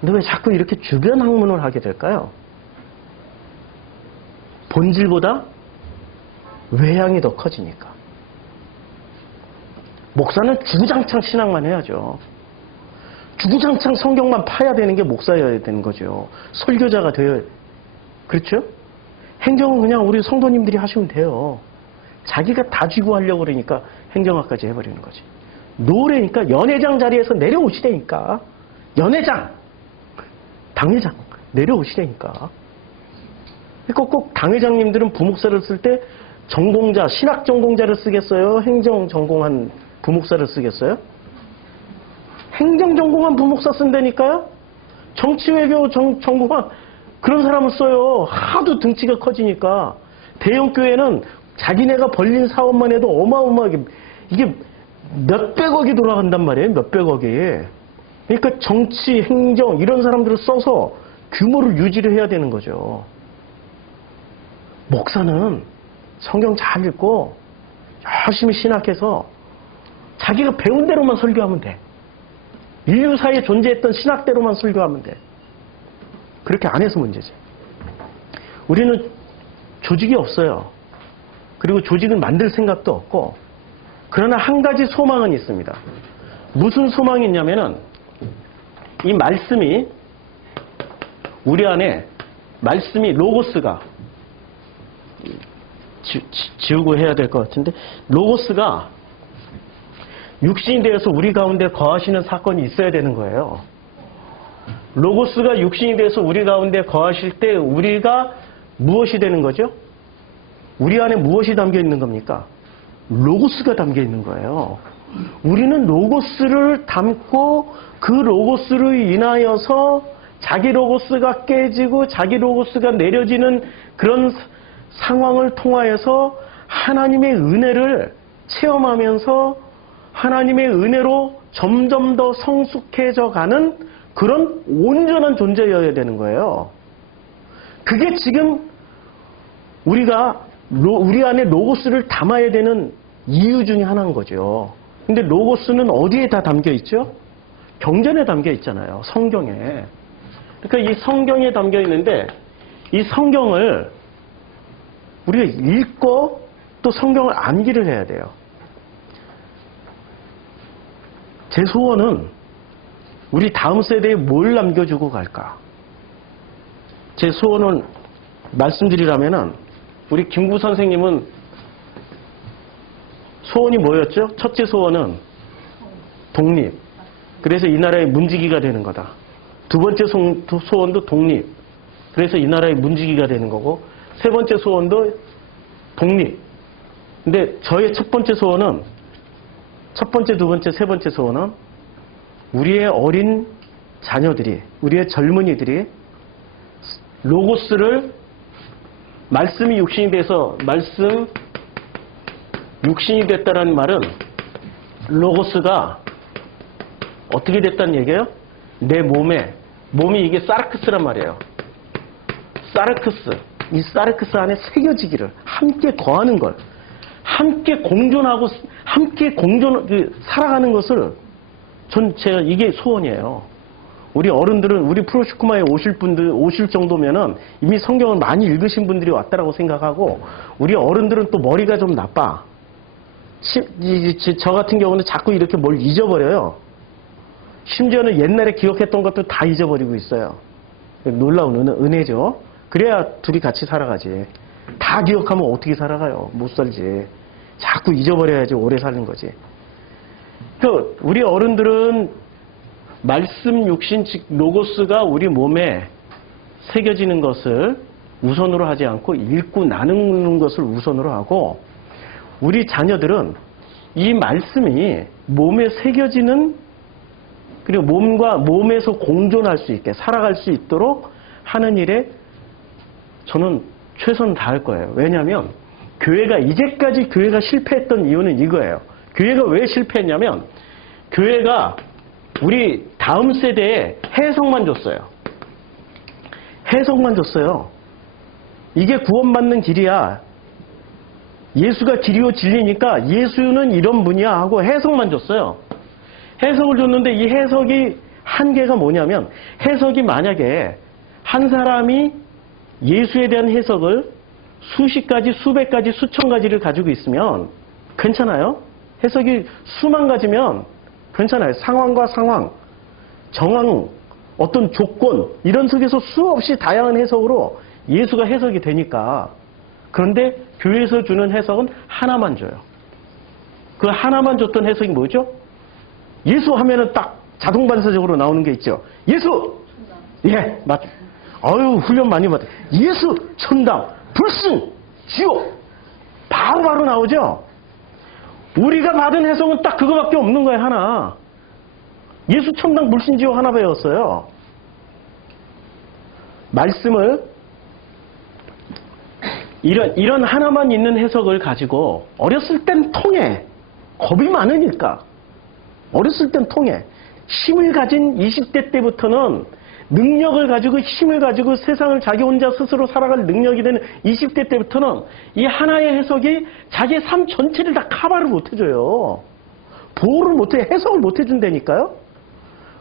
근데 왜 자꾸 이렇게 주변 학문을 하게 될까요? 본질보다 외향이 더 커지니까. 목사는 주구장창 신학만 해야죠. 주구장창 성경만 파야 되는 게 목사여야 되는 거죠. 설교자가 되어야. 그렇죠? 행정은 그냥 우리 성도님들이 하시면 돼요. 자기가 다 쥐고 하려고 그러니까 행정학까지 해버리는 거지. 노래니까 연회장 자리에서 내려오시라니까. 연회장! 당회장! 내려오시라니까. 꼭 당회장님들은 부목사를 쓸 때 전공자, 신학 전공자를 쓰겠어요? 행정 전공한 부목사를 쓰겠어요? 행정 전공한 부목사 쓴다니까요? 정치 외교 전공한 그런 사람을 써요. 하도 등치가 커지니까. 대형 교회는 자기네가 벌린 사업만 해도 어마어마하게 이게 몇백억이 돌아간단 말이에요. 몇백억이. 그러니까 정치, 행정 이런 사람들을 써서 규모를 유지를 해야 되는 거죠. 목사는 성경 잘 읽고 열심히 신학해서 자기가 배운 대로만 설교하면 돼. 인류사에 존재했던 신학대로만 설교하면 돼. 그렇게 안 해서 문제지. 우리는 조직이 없어요. 그리고 조직을 만들 생각도 없고 그러나 한 가지 소망은 있습니다. 무슨 소망이 있냐면은 이 말씀이 우리 안에 말씀이 로고스가 지우고 해야 될 것 같은데 로고스가 육신이 되어서 우리 가운데 거하시는 사건이 있어야 되는 거예요. 로고스가 육신이 되어서 우리 가운데 거하실 때 우리가 무엇이 되는 거죠? 우리 안에 무엇이 담겨 있는 겁니까? 로고스가 담겨 있는 거예요. 우리는 로고스를 담고 그 로고스로 인하여서 자기 로고스가 깨지고 자기 로고스가 내려지는 그런 상황을 통하여서 하나님의 은혜를 체험하면서 하나님의 은혜로 점점 더 성숙해져 가는 그런 온전한 존재여야 되는 거예요. 그게 지금 우리 안에 로고스를 담아야 되는 이유 중에 하나인 거죠. 근데 로고스는 어디에 다 담겨 있죠? 경전에 담겨 있잖아요. 성경에. 그러니까 이 성경에 담겨 있는데 이 성경을 우리가 읽고 또 성경을 암기를 해야 돼요. 제 소원은 우리 다음 세대에 뭘 남겨주고 갈까? 제 소원은 말씀드리라면은 우리 김구 선생님은 소원이 뭐였죠? 첫째 소원은 독립. 그래서 이 나라의 문지기가 되는 거다. 두 번째 소원도 독립. 그래서 이 나라의 문지기가 되는 거고 세 번째 소원도 독립. 근데 저의 첫 번째 소원은 첫 번째, 두 번째, 세 번째 소원은 우리의 어린 자녀들이 우리의 젊은이들이 로고스를 말씀이 육신이 돼서 육신이 됐다라는 말은 로고스가 어떻게 됐다는 얘기예요? 내 몸이 이게 사르크스란 말이에요. 사르크스. 이 사르크스 안에 새겨지기를, 함께 거하는 걸, 함께 공존하고, 살아가는 것을 제가 이게 소원이에요. 우리 어른들은, 우리 프로슈크마에 오실 정도면은 이미 성경을 많이 읽으신 분들이 왔다라고 생각하고, 우리 어른들은 또 머리가 좀 나빠. 저 같은 경우는 자꾸 이렇게 뭘 잊어버려요. 심지어는 옛날에 기억했던 것도 다 잊어버리고 있어요. 놀라운 은혜죠. 그래야 둘이 같이 살아가지. 다 기억하면 어떻게 살아가요? 못 살지. 자꾸 잊어버려야지 오래 사는 거지. 우리 어른들은 말씀, 육신, 즉 로고스가 우리 몸에 새겨지는 것을 우선으로 하지 않고 읽고 나누는 것을 우선으로 하고, 우리 자녀들은 이 말씀이 몸에 새겨지는, 그리고 몸에서 공존할 수 있게 살아갈 수 있도록 하는 일에 저는 최선을 다할 거예요. 왜냐하면 이제까지 교회가 실패했던 이유는 이거예요. 교회가 왜 실패했냐면, 교회가 우리 다음 세대에 해석만 줬어요. 해석만 줬어요. 이게 구원받는 길이야. 예수가 길이요 진리니까 예수는 이런 분이야 하고 해석만 줬어요. 해석을 줬는데 이 해석이 한계가 뭐냐면, 해석이 만약에 한 사람이 예수에 대한 해석을 수십 가지, 수백 가지, 수천 가지를 가지고 있으면 괜찮아요. 해석이 수만 가지면 괜찮아요. 상황과 상황, 정황, 어떤 조건, 이런 속에서 수없이 다양한 해석으로 예수가 해석이 되니까. 그런데 교회에서 주는 해석은 하나만 줘요. 그 하나만 줬던 해석이 뭐죠? 예수 하면은 딱 자동 반사적으로 나오는 게 있죠. 예수! 예, 맞죠. 아유, 훈련 많이 받아. 예수, 천당, 불승, 지옥. 바로 나오죠? 우리가 받은 해석은 딱 그거밖에 없는 거예요, 하나. 예수, 천당, 불신, 지옥 하나 배웠어요. 말씀을 이런 하나만 있는 해석을 가지고 어렸을 땐 통해. 겁이 많으니까. 어렸을 땐 통해. 힘을 가진 20대 때부터는 능력을 가지고 힘을 가지고 세상을 자기 혼자 스스로 살아갈 능력이 되는 20대 때부터는 이 하나의 해석이 자기의 삶 전체를 다 커버를 못 해줘요. 보호를 못 해, 해석을 못 해준다니까요.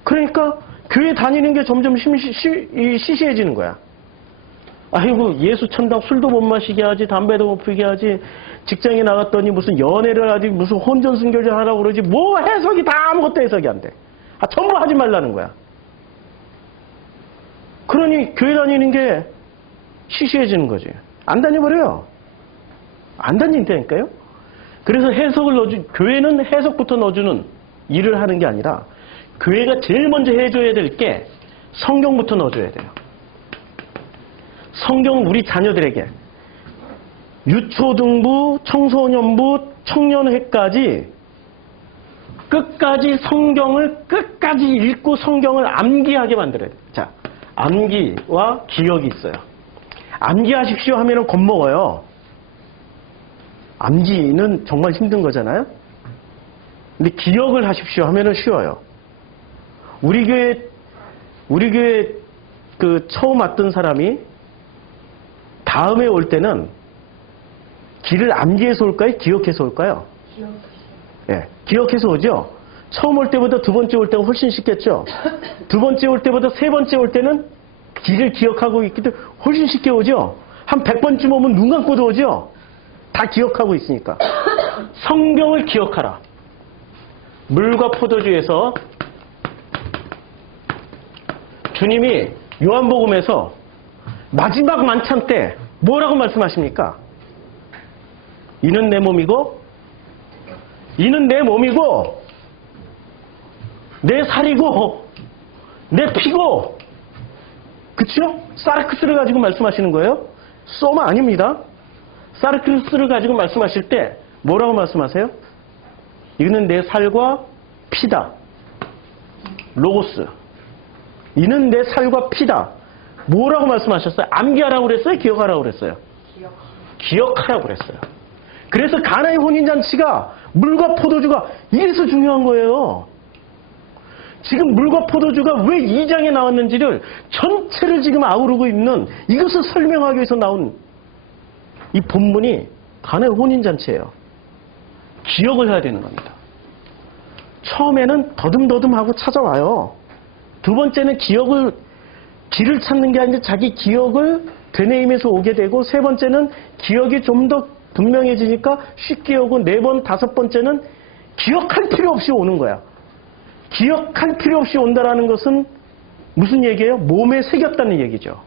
그러니까 교회 다니는 게 점점 시시해지는 거야. 아이고, 예수 천당, 술도 못 마시게 하지, 담배도 못 피게 하지, 직장에 나갔더니 무슨 연애를 하지, 무슨 혼전 순결을 하라고 그러지, 뭐 해석이 다 아무것도 해석이 안 돼. 전부 하지 말라는 거야. 그러니 교회 다니는 게 시시해지는 거지. 안 다녀버려요. 안 다닌다니까요. 그래서 교회는 해석부터 넣어주는 일을 하는 게 아니라, 교회가 제일 먼저 해줘야 될 게 성경부터 넣어줘야 돼요. 성경 우리 자녀들에게 유초등부, 청소년부, 청년회까지 끝까지 성경을 끝까지 읽고 성경을 암기하게 만들어야 돼요. 자, 암기와 기억이 있어요. 암기하십시오 하면은 겁먹어요. 암기는 정말 힘든 거잖아요. 근데 기억을 하십시오 하면은 쉬워요. 우리 교회 처음 왔던 사람이 다음에 올 때는 길을 암기해서 올까요? 기억해서 올까요? 예, 기억해서 오죠? 처음 올 때보다 두 번째 올 때가 훨씬 쉽겠죠? 두 번째 올 때보다 세 번째 올 때는 길을 기억하고 있기 때문에 훨씬 쉽게 오죠? 한 100번쯤 오면 눈 감고도 오죠? 다 기억하고 있으니까. 성경을 기억하라. 물과 포도주에서 주님이 요한복음에서 마지막 만찬 때 뭐라고 말씀하십니까? 이는 내 몸이고 내 살이고 내 피고, 그쵸? 사르크스를 가지고 말씀하시는 거예요? 소마 아닙니다. 사르크스를 가지고 말씀하실 때 뭐라고 말씀하세요? 이는 내 살과 피다. 로고스. 이는 내 살과 피다. 뭐라고 말씀하셨어요? 암기하라고 그랬어요? 기억하라고 그랬어요? 기억하라고 그랬어요. 그래서 가나의 혼인잔치가 물과 포도주가 이래서 중요한 거예요. 지금 물과 포도주가 왜 2장에 나왔는지를 전체를 지금 아우르고 있는 이것을 설명하기 위해서 나온 이 본문이 간의 혼인잔치예요. 기억을 해야 되는 겁니다. 처음에는 더듬더듬하고 찾아와요. 두 번째는 길을 찾는 게 아니라 자기 기억을 되뇌이면서 오게 되고, 세 번째는 기억이 좀 더 분명해지니까 쉽게 오고, 네 번, 다섯 번째는 기억할 필요 없이 오는 거야. 기억할 필요 없이 온다라는 것은 무슨 얘기예요? 몸에 새겼다는 얘기죠.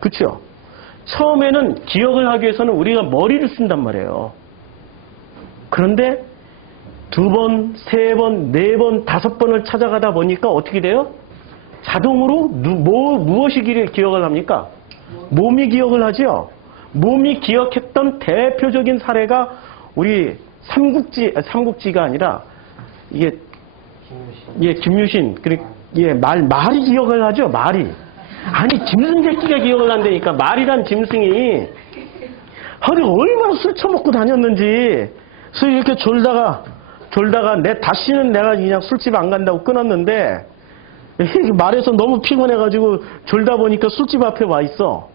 그렇죠? 처음에는 기억을 하기 위해서는 우리가 머리를 쓴단 말이에요. 그런데 두 번, 세 번, 네 번, 다섯 번을 찾아가다 보니까 어떻게 돼요? 자동으로 무엇이 기억을 합니까? 몸이 기억을 하죠. 몸이 기억했던 대표적인 사례가 우리 삼국지가 아니라 이게 김유신. 말이 기억을 하죠. 말이. 아니 짐승 새끼가 기억을 한다니까. 말이란 짐승이 얼마나 술 처먹고 다녔는지. 그래서 이렇게 졸다가 다시는 내가 그냥 술집 안 간다고 끊었는데, 말해서 너무 피곤해가지고 졸다 보니까 술집 앞에 와 있어.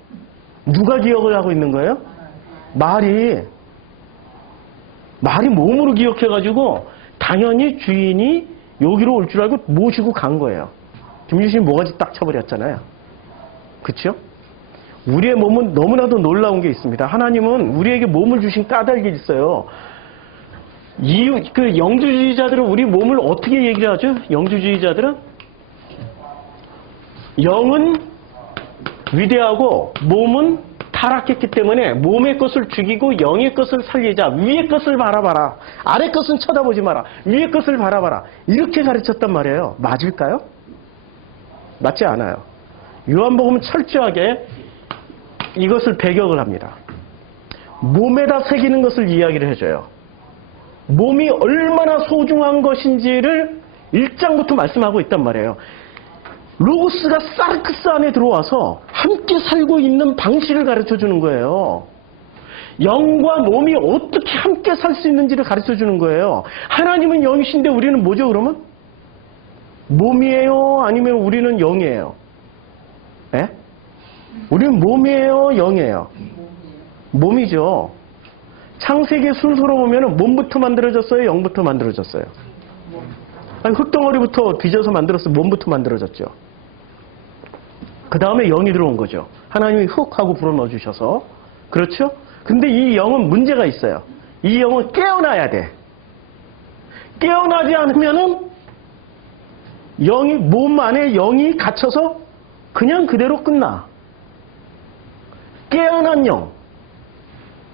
누가 기억을 하고 있는 거예요? 말이 몸으로 기억해가지고 당연히 주인이 여기로 올 줄 알고 모시고 간 거예요. 김유신이 모가지 딱 쳐버렸잖아요. 그렇죠? 우리의 몸은 너무나도 놀라운 게 있습니다. 하나님은 우리에게 몸을 주신 까닭이 있어요. 영주주의자들은 우리 몸을 어떻게 얘기를 하죠? 영주주의자들은 영은 위대하고 몸은 타락했기 때문에 몸의 것을 죽이고 영의 것을 살리자. 위의 것을 바라봐라. 아래 것은 쳐다보지 마라. 위의 것을 바라봐라. 이렇게 가르쳤단 말이에요. 맞을까요? 맞지 않아요. 요한복음은 철저하게 이것을 배격을 합니다. 몸에다 새기는 것을 이야기를 해줘요. 몸이 얼마나 소중한 것인지를 1장부터 말씀하고 있단 말이에요. 로고스가 사르크스 안에 들어와서 함께 살고 있는 방식을 가르쳐주는 거예요. 영과 몸이 어떻게 함께 살 수 있는지를 가르쳐주는 거예요. 하나님은 영이신데 우리는 뭐죠 그러면? 몸이에요? 아니면 우리는 영이에요? 예? 우리는 몸이에요? 영이에요? 몸이죠. 창세기 순서로 보면 몸부터 만들어졌어요? 영부터 만들어졌어요? 아니, 흙덩어리부터 뒤져서 만들었어요? 몸부터 만들어졌죠. 그 다음에 영이 들어온 거죠. 하나님이 흙 하고 불어넣어주셔서. 그렇죠? 근데 이 영은 문제가 있어요. 이 영은 깨어나야 돼. 깨어나지 않으면은 몸 안에 영이 갇혀서 그냥 그대로 끝나. 깨어난 영.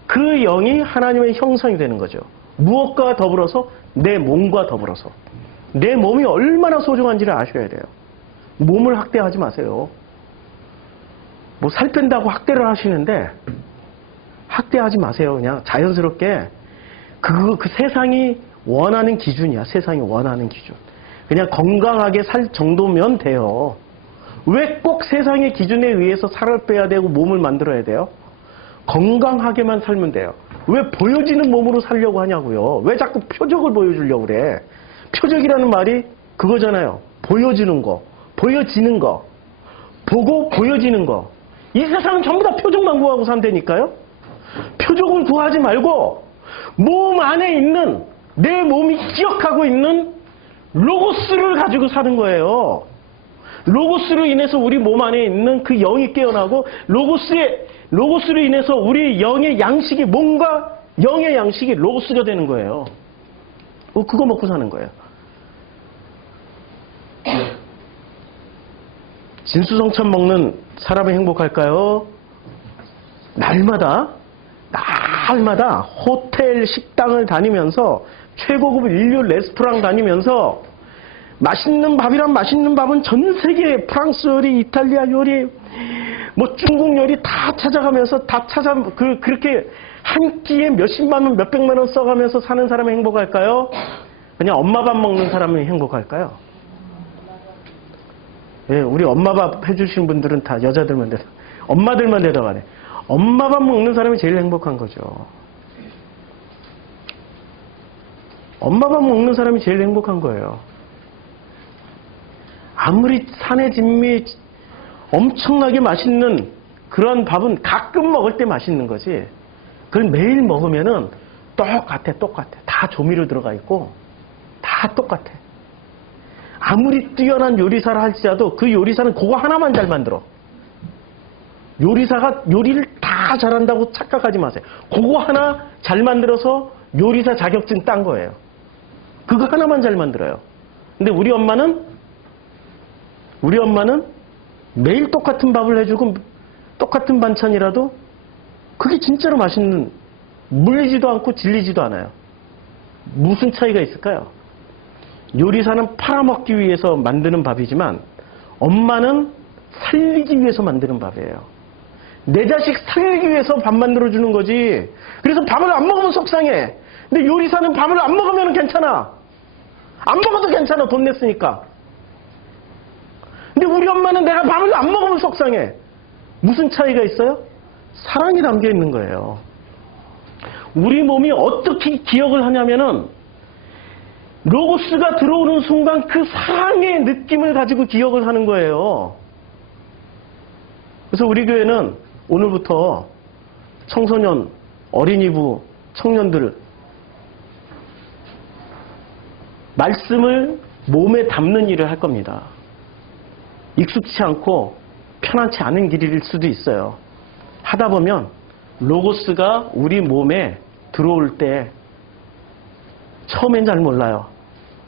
그 영이 하나님의 형상이 되는 거죠. 무엇과 더불어서? 내 몸과 더불어서. 내 몸이 얼마나 소중한지를 아셔야 돼요. 몸을 학대하지 마세요. 살 뺀다고 학대를 하시는데 학대하지 마세요. 그냥 자연스럽게 그 세상이 원하는 기준이야. 세상이 원하는 기준. 그냥 건강하게 살 정도면 돼요. 왜 꼭 세상의 기준에 의해서 살을 빼야 되고 몸을 만들어야 돼요? 건강하게만 살면 돼요. 왜 보여지는 몸으로 살려고 하냐고요. 왜 자꾸 표적을 보여주려고 그래. 표적이라는 말이 그거잖아요. 보여주는 거, 보여지는 거, 보고 보여지는 거. 이 세상은 전부 다 표적만 구하고 산다니까요. 표적을 구하지 말고 몸 안에 있는, 내 몸이 기억하고 있는 로고스를 가지고 사는 거예요. 로고스로 인해서 우리 몸 안에 있는 그 영이 깨어나고, 로고스로 인해서 우리 영의 양식이, 몸과 영의 양식이 로고스가 되는 거예요. 그거 먹고 사는 거예요. 진수성찬 먹는 사람이 행복할까요? 날마다 호텔 식당을 다니면서 최고급 인류 레스토랑 다니면서 맛있는 밥이란 맛있는 밥은 전 세계 프랑스 요리, 이탈리아 요리, 중국 요리 다 찾아가면서 그렇게 한 끼에 몇십만 원, 몇백만 원 써가면서 사는 사람이 행복할까요? 그냥 엄마 밥 먹는 사람이 행복할까요? 예, 우리 엄마 밥 해주신 분들은 다 여자들만 엄마들만 대답하네. 엄마 밥 먹는 사람이 제일 행복한 거죠. 엄마 밥 먹는 사람이 제일 행복한 거예요. 아무리 산의 진미 엄청나게 맛있는 그런 밥은 가끔 먹을 때 맛있는 거지. 그건 매일 먹으면은 똑같아. 다 조미료 들어가 있고 다 똑같아. 아무리 뛰어난 요리사를 할지라도 그 요리사는 그거 하나만 잘 만들어. 요리사가 요리를 다 잘한다고 착각하지 마세요. 그거 하나 잘 만들어서 요리사 자격증 딴 거예요. 그거 하나만 잘 만들어요. 근데 우리 엄마는 매일 똑같은 밥을 해주고 똑같은 반찬이라도 그게 진짜로 맛있는, 물리지도 않고 질리지도 않아요. 무슨 차이가 있을까요? 요리사는 팔아먹기 위해서 만드는 밥이지만 엄마는 살리기 위해서 만드는 밥이에요. 내 자식 살리기 위해서 밥 만들어주는 거지. 그래서 밥을 안 먹으면 속상해. 근데 요리사는 밥을 안 먹으면 괜찮아. 안 먹어도 괜찮아. 돈 냈으니까. 근데 우리 엄마는 내가 밥을 안 먹으면 속상해. 무슨 차이가 있어요? 사랑이 담겨 있는 거예요. 우리 몸이 어떻게 기억을 하냐면은 로고스가 들어오는 순간 그 사랑의 느낌을 가지고 기억을 하는 거예요. 그래서 우리 교회는 오늘부터 청소년, 어린이부, 청년들 말씀을 몸에 담는 일을 할 겁니다. 익숙치 않고 편안치 않은 길일 수도 있어요. 하다 보면 로고스가 우리 몸에 들어올 때 처음엔 잘 몰라요.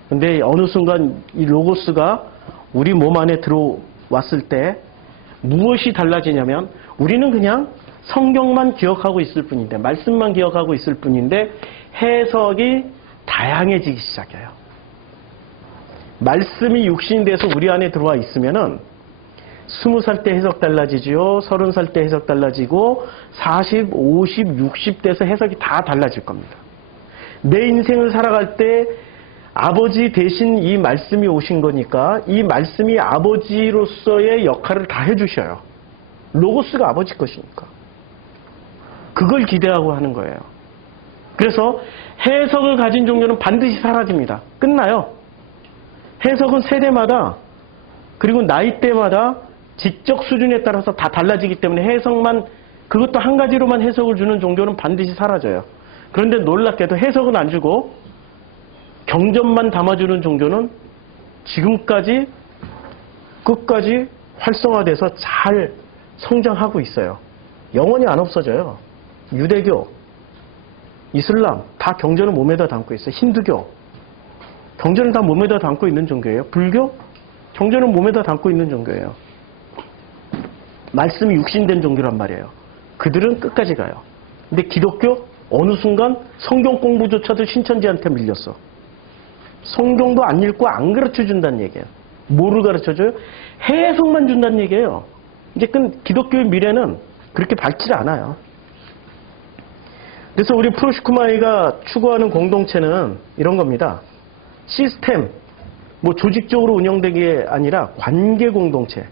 근데 어느 순간 이 로고스가 우리 몸 안에 들어왔을 때 무엇이 달라지냐면 우리는 그냥 성경만 기억하고 있을 뿐인데, 말씀만 기억하고 있을 뿐인데 해석이 다양해지기 시작해요. 말씀이 육신이 돼서 우리 안에 들어와 있으면은 20살 때 해석 달라지죠. 30살 때 해석 달라지고 40, 50, 60 돼서 해석이 다 달라질 겁니다. 내 인생을 살아갈 때 아버지 대신 이 말씀이 오신 거니까 이 말씀이 아버지로서의 역할을 다 해주셔요. 로고스가 아버지 것이니까. 그걸 기대하고 하는 거예요. 그래서 해석을 가진 종교는 반드시 사라집니다. 끝나요. 해석은 세대마다 그리고 나이대마다 지적 수준에 따라서 다 달라지기 때문에 해석만, 그것도 한 가지로만 해석을 주는 종교는 반드시 사라져요. 그런데 놀랍게도 해석은 안 주고 경전만 담아주는 종교는 지금까지 끝까지 활성화돼서 잘 성장하고 있어요. 영원히 안 없어져요. 유대교, 이슬람 다 경전을 몸에다 담고 있어요. 힌두교 경전을 다 몸에다 담고 있는 종교예요. 불교 경전을 몸에다 담고 있는 종교예요. 말씀이 육신된 종교란 말이에요. 그들은 끝까지 가요. 근데 기독교 어느 순간 성경 공부조차도 신천지한테 밀렸어. 성경도 안 읽고 안 가르쳐준다는 얘기예요. 뭐를 가르쳐줘요? 해석만 준다는 얘기예요. 이제 기독교의 미래는 그렇게 밝지 않아요. 그래서 우리 프로시쿠마이가 추구하는 공동체는 이런 겁니다. 시스템, 뭐 조직적으로 운영되는 게 아니라 관계 공동체.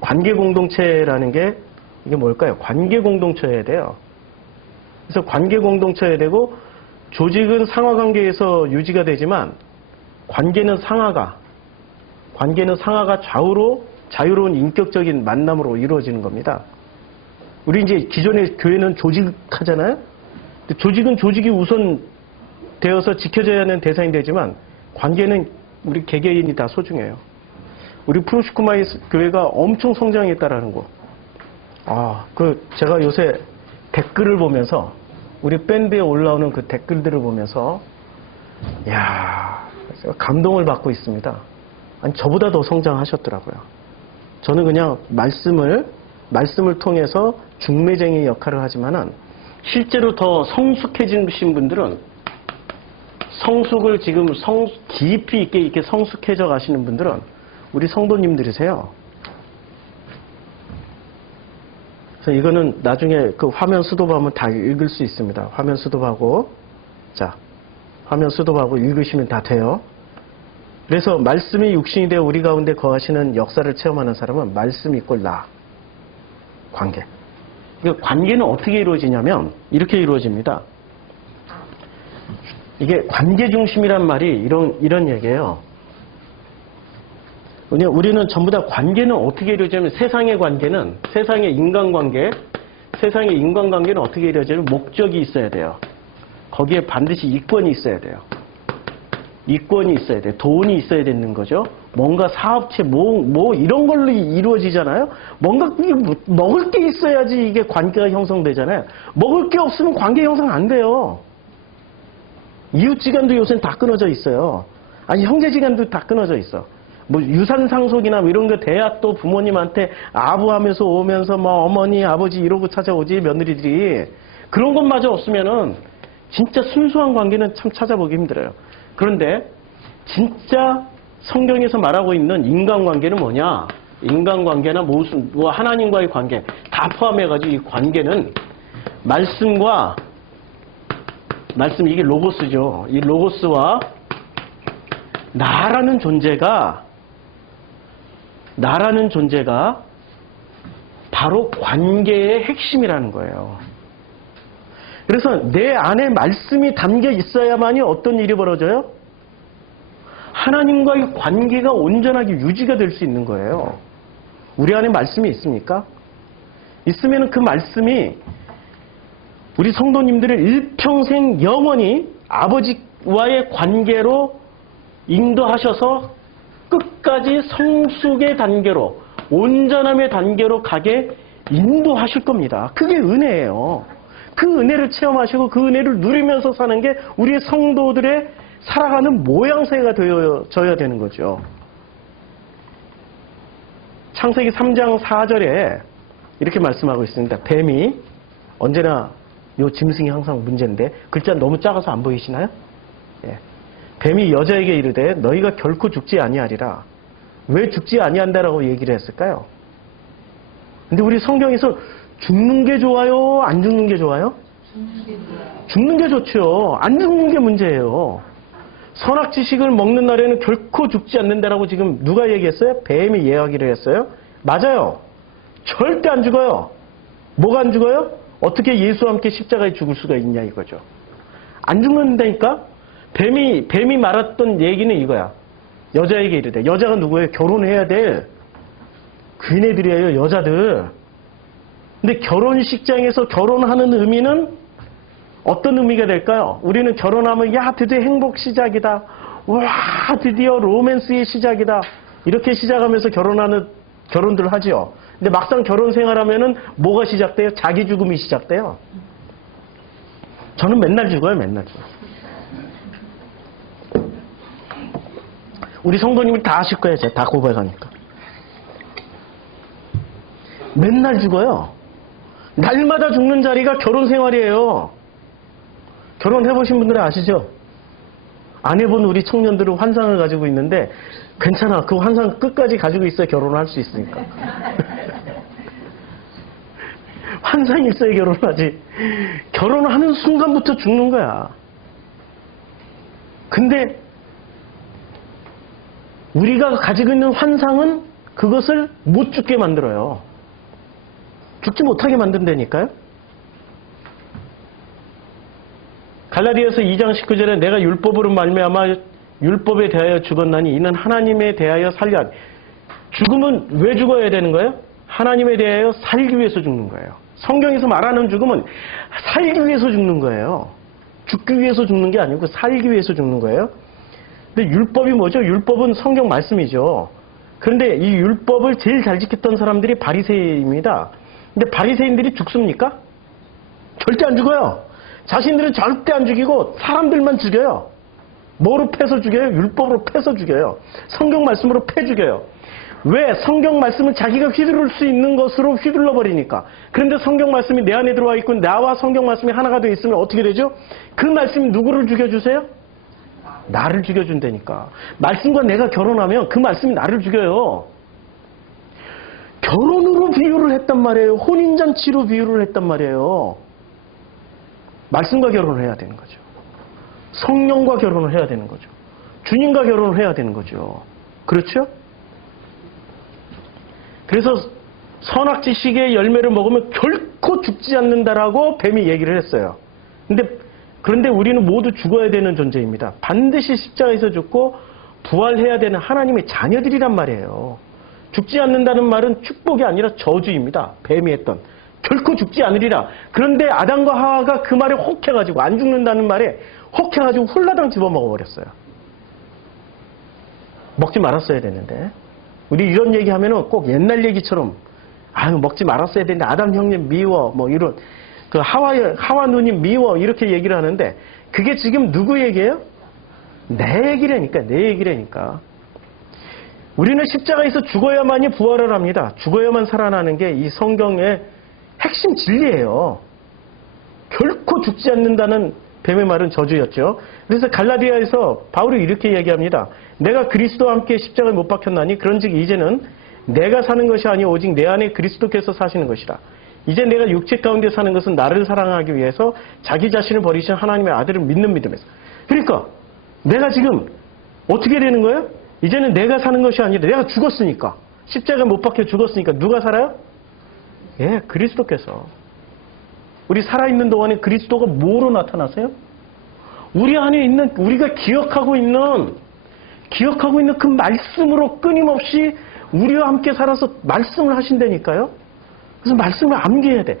관계 공동체라는 게 이게 뭘까요? 관계 공동체여야 돼요. 그래서 관계 공동체여야 되고 조직은 상하 관계에서 유지가 되지만 관계는 상하가 좌우로 자유로운 인격적인 만남으로 이루어지는 겁니다. 우리 이제 기존의 교회는 조직하잖아요. 근데 조직은 조직이 우선 되어서 지켜져야 하는 대상이 되지만 관계는 우리 개개인이 다 소중해요. 우리 프로시쿠마이 교회가 엄청 성장했다라는 거. 제가 요새 댓글을 보면서 우리 밴드에 올라오는 그 댓글들을 보면서 감동을 받고 있습니다. 아니 저보다 더 성장하셨더라고요. 저는 그냥 말씀을 통해서 중매쟁이 역할을 하지만은 실제로 더 성숙해지신 분들은 성숙을 지금 깊이 있게 이렇게 성숙해져 가시는 분들은 우리 성도님들이세요. 그래서 이거는 나중에 그 화면 수도하면 다 읽을 수 있습니다. 화면 수도하고 화면 수도하고 읽으시면 다 돼요. 그래서 말씀이 육신이 되어 우리 가운데 거하시는 역사를 체험하는 사람은 말씀 이꼴 나. 관계. 그러니까 관계는 어떻게 이루어지냐면 이렇게 이루어집니다. 이게 관계 중심이란 말이 이런 얘기예요. 우리는 전부 다 관계는 어떻게 이루어지냐면 세상의 인간관계는 어떻게 이루어지냐면 목적이 있어야 돼요. 거기에 반드시 이권이 있어야 돼요. 이권이 있어야 돼요. 돈이 있어야 되는 거죠. 뭔가 사업체 뭐 이런 걸로 이루어지잖아요. 뭔가 먹을 게 있어야지 이게 관계가 형성되잖아요. 먹을 게 없으면 관계 형성 안 돼요. 이웃지간도 요새는 다 끊어져 있어요. 아니 형제지간도 다 끊어져 있어. 뭐 유산상속이나 뭐 이런 거 돼야 또 부모님한테 아부하면서 오면서 뭐 어머니 아버지 이러고 찾아오지 며느리들이. 그런 것마저 없으면은 진짜 순수한 관계는 참 찾아보기 힘들어요. 그런데 진짜 성경에서 말하고 있는 인간관계는 뭐냐? 인간관계나 뭐 하나님과의 관계 다 포함해가지고 이 관계는 말씀 이게 로고스죠. 이 로고스와 나라는 존재가 바로 관계의 핵심이라는 거예요. 그래서 내 안에 말씀이 담겨 있어야만이 어떤 일이 벌어져요? 하나님과의 관계가 온전하게 유지가 될 수 있는 거예요. 우리 안에 말씀이 있습니까? 있으면 그 말씀이 우리 성도님들을 일평생 영원히 아버지와의 관계로 인도하셔서 끝까지 성숙의 단계로, 온전함의 단계로 가게 인도하실 겁니다. 그게 은혜예요. 그 은혜를 체험하시고 그 은혜를 누리면서 사는 게 우리 성도들의 살아가는 모양새가 되어져야 되는 거죠. 창세기 3장 4절에 이렇게 말씀하고 있습니다. 뱀이 언제나 요 짐승이 항상 문제인데 글자 너무 작아서 안 보이시나요? 예. 뱀이 여자에게 이르되 너희가 결코 죽지 아니하리라. 왜 죽지 아니한다라고 얘기를 했을까요? 근데 우리 성경에서 죽는 게 좋아요? 안 죽는 게 좋아요? 죽는 게 좋죠. 안 죽는 게 문제예요. 선악지식을 먹는 날에는 결코 죽지 않는다라고 지금 누가 얘기했어요? 뱀이 이야기를 했어요? 맞아요. 절대 안 죽어요. 뭐가 안 죽어요? 어떻게 예수와 함께 십자가에 죽을 수가 있냐 이거죠. 안 죽는다니까? 뱀이 말했던 얘기는 이거야. 여자에게 이르되. 여자가 누구예요? 결혼해야 될 귀네들이에요. 여자들. 근데 결혼식장에서 결혼하는 의미는 어떤 의미가 될까요? 우리는 결혼하면 야 드디어 행복 시작이다. 와 드디어 로맨스의 시작이다. 이렇게 시작하면서 결혼들 하지요. 근데 막상 결혼 생활하면은 뭐가 시작돼요? 자기 죽음이 시작돼요. 저는 맨날 죽어요. 맨날 죽어요. 우리 성도님을 다 아실 거예요. 제가 다 고백하니까. 맨날 죽어요. 날마다 죽는 자리가 결혼 생활이에요. 결혼해보신 분들은 아시죠? 안 해본 우리 청년들은 환상을 가지고 있는데 괜찮아. 그 환상 끝까지 가지고 있어야 결혼을 할 수 있으니까. 환상이 있어야 결혼하지. 결혼하는 순간부터 죽는 거야. 근데 우리가 가지고 있는 환상은 그것을 못 죽게 만들어요. 죽지 못하게 만든다니까요. 갈라디아서 2장 19절에 내가 율법으로 말미암아 율법에 대하여 죽었나니 이는 하나님에 대하여 살려. 죽음은 왜 죽어야 되는 거예요? 하나님에 대하여 살기 위해서 죽는 거예요. 성경에서 말하는 죽음은 살기 위해서 죽는 거예요. 죽기 위해서 죽는 게 아니고 살기 위해서 죽는 거예요. 근데 율법이 뭐죠? 율법은 성경 말씀이죠. 그런데 이 율법을 제일 잘 지켰던 사람들이 바리새인입니다. 근데 바리새인들이 죽습니까? 절대 안 죽어요. 자신들은 절대 안 죽이고 사람들만 죽여요. 뭐로 패서 죽여요? 율법으로 패서 죽여요. 성경 말씀으로 패 죽여요. 왜? 성경 말씀은 자기가 휘두를 수 있는 것으로 휘둘러 버리니까. 그런데 성경 말씀이 내 안에 들어와 있고 나와 성경 말씀이 하나가 되어 있으면 어떻게 되죠? 그 말씀이 누구를 죽여주세요? 나를 죽여준다니까. 말씀과 내가 결혼하면 그 말씀이 나를 죽여요. 결혼으로 비유를 했단 말이에요. 혼인잔치로 비유를 했단 말이에요. 말씀과 결혼을 해야 되는 거죠. 성령과 결혼을 해야 되는 거죠. 주님과 결혼을 해야 되는 거죠. 그렇죠? 그래서 선악지식의 열매를 먹으면 결코 죽지 않는다라고 뱀이 얘기를 했어요. 근데 그런데 우리는 모두 죽어야 되는 존재입니다. 반드시 십자가에서 죽고 부활해야 되는 하나님의 자녀들이란 말이에요. 죽지 않는다는 말은 축복이 아니라 저주입니다. 뱀이 했던. 결코 죽지 않으리라. 그런데 아담과 하와가 그 말에 혹해가지고 안 죽는다는 말에 혹해가지고 홀라당 집어먹어버렸어요. 먹지 말았어야 되는데. 우리 이런 얘기하면은 꼭 옛날 얘기처럼 아유 먹지 말았어야 되는데 아담 형님 미워 뭐 이런 그 하와 누님 미워 이렇게 얘기를 하는데 그게 지금 누구 얘기예요? 내 얘기라니까. 내 얘기라니까. 우리는 십자가에서 죽어야만이 부활을 합니다. 죽어야만 살아나는 게 이 성경의 핵심 진리예요. 결코 죽지 않는다는 뱀의 말은 저주였죠. 그래서 갈라디아에서 바울이 이렇게 얘기합니다. 내가 그리스도와 함께 십자가에 못 박혔나니 그런즉 이제는 내가 사는 것이 아니오 오직 내 안에 그리스도께서 사시는 것이라. 이제 내가 육체 가운데 사는 것은 나를 사랑하기 위해서 자기 자신을 버리신 하나님의 아들을 믿는 믿음에서. 그러니까 내가 지금 어떻게 되는 거예요? 이제는 내가 사는 것이 아니라 내가 죽었으니까. 십자가에 못 박혀 죽었으니까 누가 살아요? 예, 그리스도께서. 우리 살아있는 동안에 그리스도가 뭐로 나타나세요? 우리 안에 있는, 우리가 기억하고 있는 그 말씀으로 끊임없이 우리와 함께 살아서 말씀을 하신다니까요? 그래서 말씀을 암기해야 돼.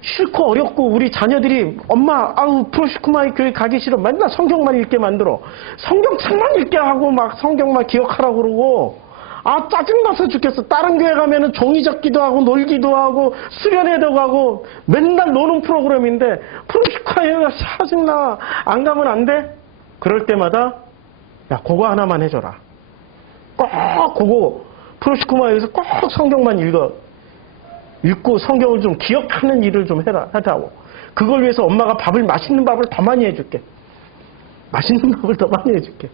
싫고 어렵고 우리 자녀들이 엄마 아우 프로시쿠마이 교회 가기 싫어. 맨날 성경만 읽게 만들어. 성경 책만 읽게 하고 막 성경만 기억하라고 그러고 아 짜증나서 죽겠어. 다른 교회 가면은 종이 접기도 하고 놀기도 하고 수련회도 가고 맨날 노는 프로그램인데 프로시쿠마이가 짜증나. 안 가면 안 돼? 그럴 때마다 야 그거 하나만 해줘라. 꼭 그거 프로시쿠마이에서 꼭 성경만 읽고 성경을 좀 기억하는 일을 좀 하자고. 그걸 위해서 엄마가 맛있는 밥을 더 많이 해줄게. 맛있는 밥을 더 많이 해줄게.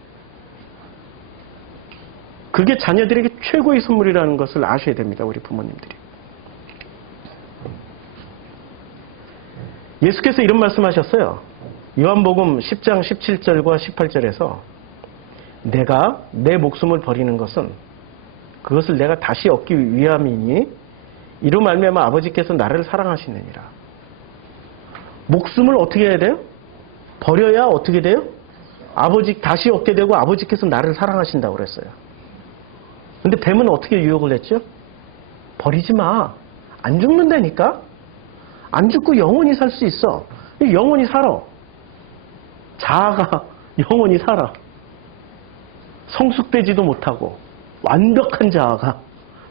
그게 자녀들에게 최고의 선물이라는 것을 아셔야 됩니다. 우리 부모님들이. 예수께서 이런 말씀하셨어요. 요한복음 10장 17절과 18절에서 내가 내 목숨을 버리는 것은 그것을 내가 다시 얻기 위함이니 이로 말미암아 아버지께서 나를 사랑하시느니라. 목숨을 어떻게 해야 돼요? 버려야 어떻게 돼요? 다시 얻게 되고 아버지께서 나를 사랑하신다고 그랬어요. 근데 뱀은 어떻게 유혹을 했죠? 버리지 마. 안 죽는다니까? 안 죽고 영원히 살 수 있어. 영원히 살아. 자아가 영원히 살아. 성숙되지도 못하고 완벽한 자아가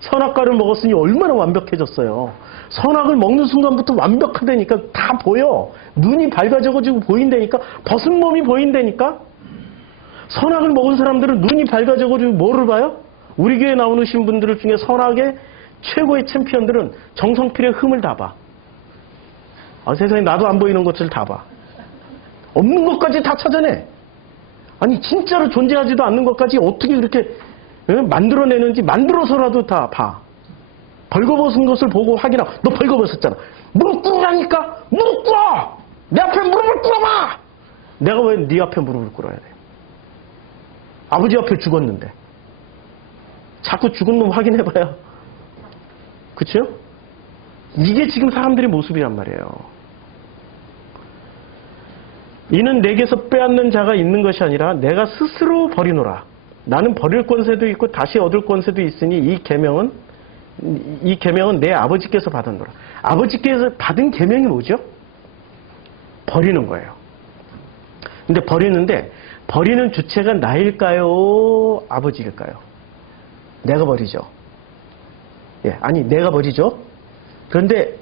선악과를 먹었으니 얼마나 완벽해졌어요. 선악을 먹는 순간부터 완벽하다니까 다 보여. 눈이 밝아져가지고 보인다니까. 벗은 몸이 보인다니까. 선악을 먹은 사람들은 눈이 밝아져가지고 뭐를 봐요? 우리 교회에 나오신 분들 중에 선악의 최고의 챔피언들은 정성필의 흠을 다 봐. 아, 세상에 나도 안 보이는 것을 다 봐. 없는 것까지 다 찾아내. 아니 진짜로 존재하지도 않는 것까지 어떻게 그렇게 만들어내는지 만들어서라도 다 봐. 벌거벗은 것을 보고 확인하고 너 벌거벗었잖아. 무릎 꿇으라니까. 무릎 꿇어. 내 앞에 무릎을 꿇어봐. 내가 왜 네 앞에 무릎을 꿇어야 돼? 아버지 앞에 죽었는데. 자꾸 죽은 놈 확인해봐야. 그쵸? 이게 지금 사람들의 모습이란 말이에요. 이는 내게서 빼앗는 자가 있는 것이 아니라 내가 스스로 버리노라. 나는 버릴 권세도 있고 다시 얻을 권세도 있으니 이 계명은 내 아버지께서 받았노라. 아버지께서 받은 계명이 뭐죠? 버리는 거예요. 근데 버리는 주체가 나일까요? 아버지일까요? 내가 버리죠. 예, 아니 내가 버리죠. 그런데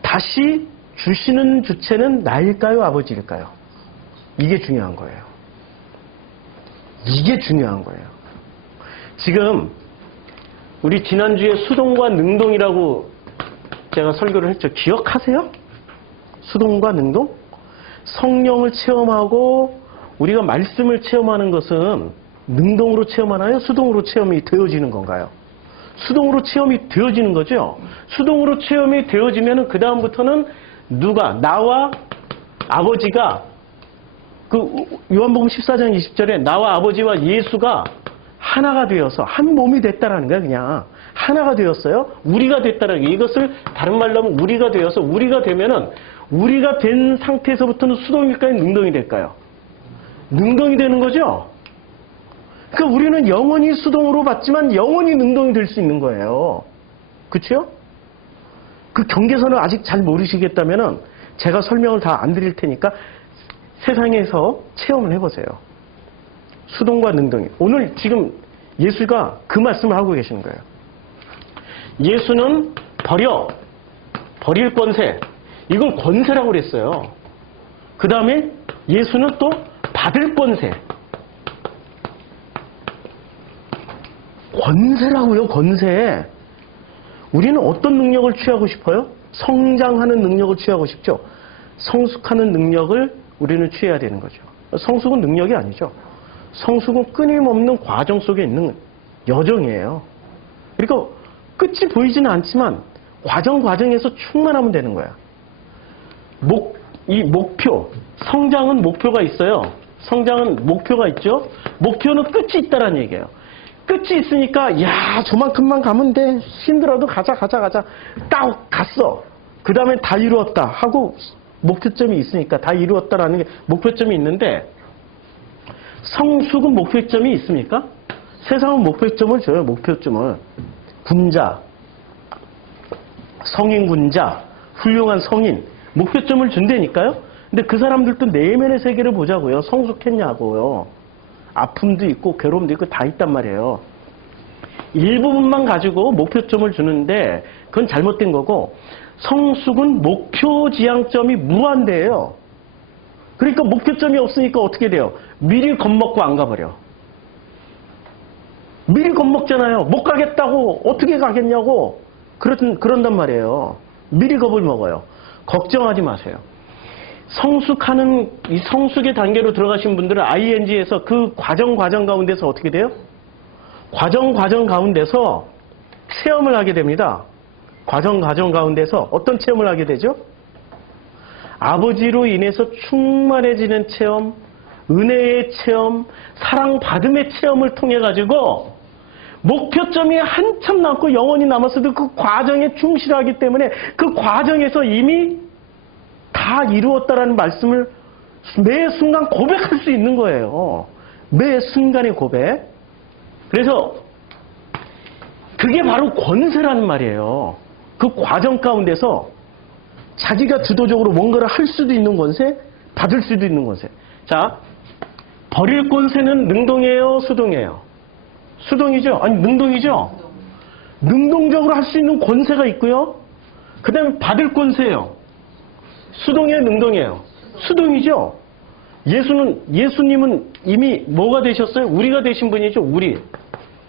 다시 주시는 주체는 나일까요? 아버지일까요? 이게 중요한 거예요. 이게 중요한 거예요. 지금 우리 지난주에 수동과 능동이라고 제가 설교를 했죠. 기억하세요? 수동과 능동? 성령을 체험하고 우리가 말씀을 체험하는 것은 능동으로 체험하나요? 수동으로 체험이 되어지는 건가요? 수동으로 체험이 되어지는 거죠. 수동으로 체험이 되어지면은 그 다음부터는 나와 아버지가 요한복음 14장 20절에 나와 아버지와 예수가 하나가 되어서 한 몸이 됐다라는 거야. 그냥 하나가 되었어요. 우리가 됐다라는 게 이것을 다른 말로 하면 우리가 되어서 우리가 되면은 우리가 된 상태에서부터는 수동일까요? 능동이 될까요? 능동이 되는 거죠? 그러니까 우리는 영원히 수동으로 봤지만 영원히 능동이 될 수 있는 거예요. 그렇죠? 그 경계선을 아직 잘 모르시겠다면은 제가 설명을 다 안 드릴 테니까 세상에서 체험을 해보세요. 수동과 능동이. 오늘 지금 예수가 그 말씀을 하고 계시는 거예요. 예수는 버릴 권세. 이걸 권세라고 그랬어요. 그 다음에 예수는 또 받을 권세. 권세라고요, 권세. 우리는 어떤 능력을 취하고 싶어요? 성장하는 능력을 취하고 싶죠. 성숙하는 능력을 우리는 취해야 되는 거죠. 성숙은 능력이 아니죠. 성숙은 끊임없는 과정 속에 있는 여정이에요. 그러니까 끝이 보이지는 않지만 과정에서 충만하면 되는 거야. 이 목표, 성장은 목표가 있어요. 성장은 목표가 있죠. 목표는 끝이 있다는 얘기예요. 끝이 있으니까 야 저만큼만 가면 돼. 힘들어도 가자. 딱 갔어. 그 다음에 다 이루었다 하고 목표점이 있으니까 다 이루었다라는 게 목표점이 있는데 성숙은 목표점이 있습니까? 세상은 목표점을 줘요. 목표점을. 군자, 성인 군자, 훌륭한 성인 목표점을 준다니까요. 근데 그 사람들도 내면의 세계를 보자고요. 성숙했냐고요. 아픔도 있고 괴로움도 있고 다 있단 말이에요. 일부분만 가지고 목표점을 주는데 그건 잘못된 거고 성숙은 목표 지향점이 무한대예요. 그러니까 목표점이 없으니까 어떻게 돼요? 미리 겁먹고 안 가버려. 미리 겁먹잖아요. 못 가겠다고 어떻게 가겠냐고 그런단 말이에요. 미리 겁을 먹어요. 걱정하지 마세요. 이 성숙의 단계로 들어가신 분들은 ING에서 그 과정 가운데서 어떻게 돼요? 과정 가운데서 체험을 하게 됩니다. 과정 가운데서 어떤 체험을 하게 되죠? 아버지로 인해서 충만해지는 체험, 은혜의 체험, 사랑받음의 체험을 통해 가지고 목표점이 한참 남고 영원히 남았어도 그 과정에 충실하기 때문에 그 과정에서 이미 다 이루었다라는 말씀을 매 순간 고백할 수 있는 거예요. 매 순간의 고백. 그래서 그게 바로 권세라는 말이에요. 그 과정 가운데서 자기가 주도적으로 뭔가를 할 수도 있는 권세, 받을 수도 있는 권세. 자, 버릴 권세는 능동이에요, 수동이에요? 수동이죠? 아니, 능동이죠? 능동적으로 할 수 있는 권세가 있고요. 그 다음에 받을 권세예요. 수동이에요, 능동이에요? 수동이죠? 예수님은 이미 뭐가 되셨어요? 우리가 되신 분이죠, 우리.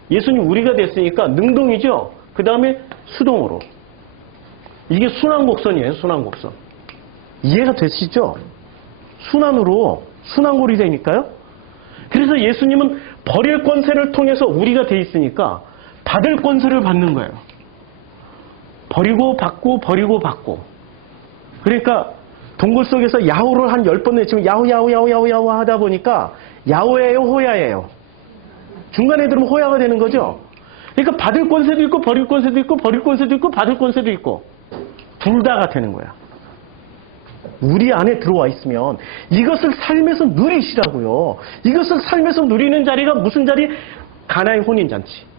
예수님 우리가 됐으니까 능동이죠? 그 다음에 수동으로. 이게 순환곡선이에요, 순환곡선. 이해가 되시죠? 순환골이 되니까요. 그래서 예수님은 버릴 권세를 통해서 우리가 돼 있으니까 받을 권세를 받는 거예요. 버리고 받고. 그러니까 동굴 속에서 야호를 한 10번 외치면 야호 하다 보니까 야호예요, 호야예요? 중간에 들으면 호야가 되는 거죠. 그러니까 받을 권세도 있고 버릴 권세도 있고 버릴 권세도 있고 받을 권세도 있고 둘 다가 되는 거야. 우리 안에 들어와 있으면 이것을 삶에서 누리시라고요. 이것을 삶에서 누리는 자리가 무슨 자리? 가나의 혼인잔치.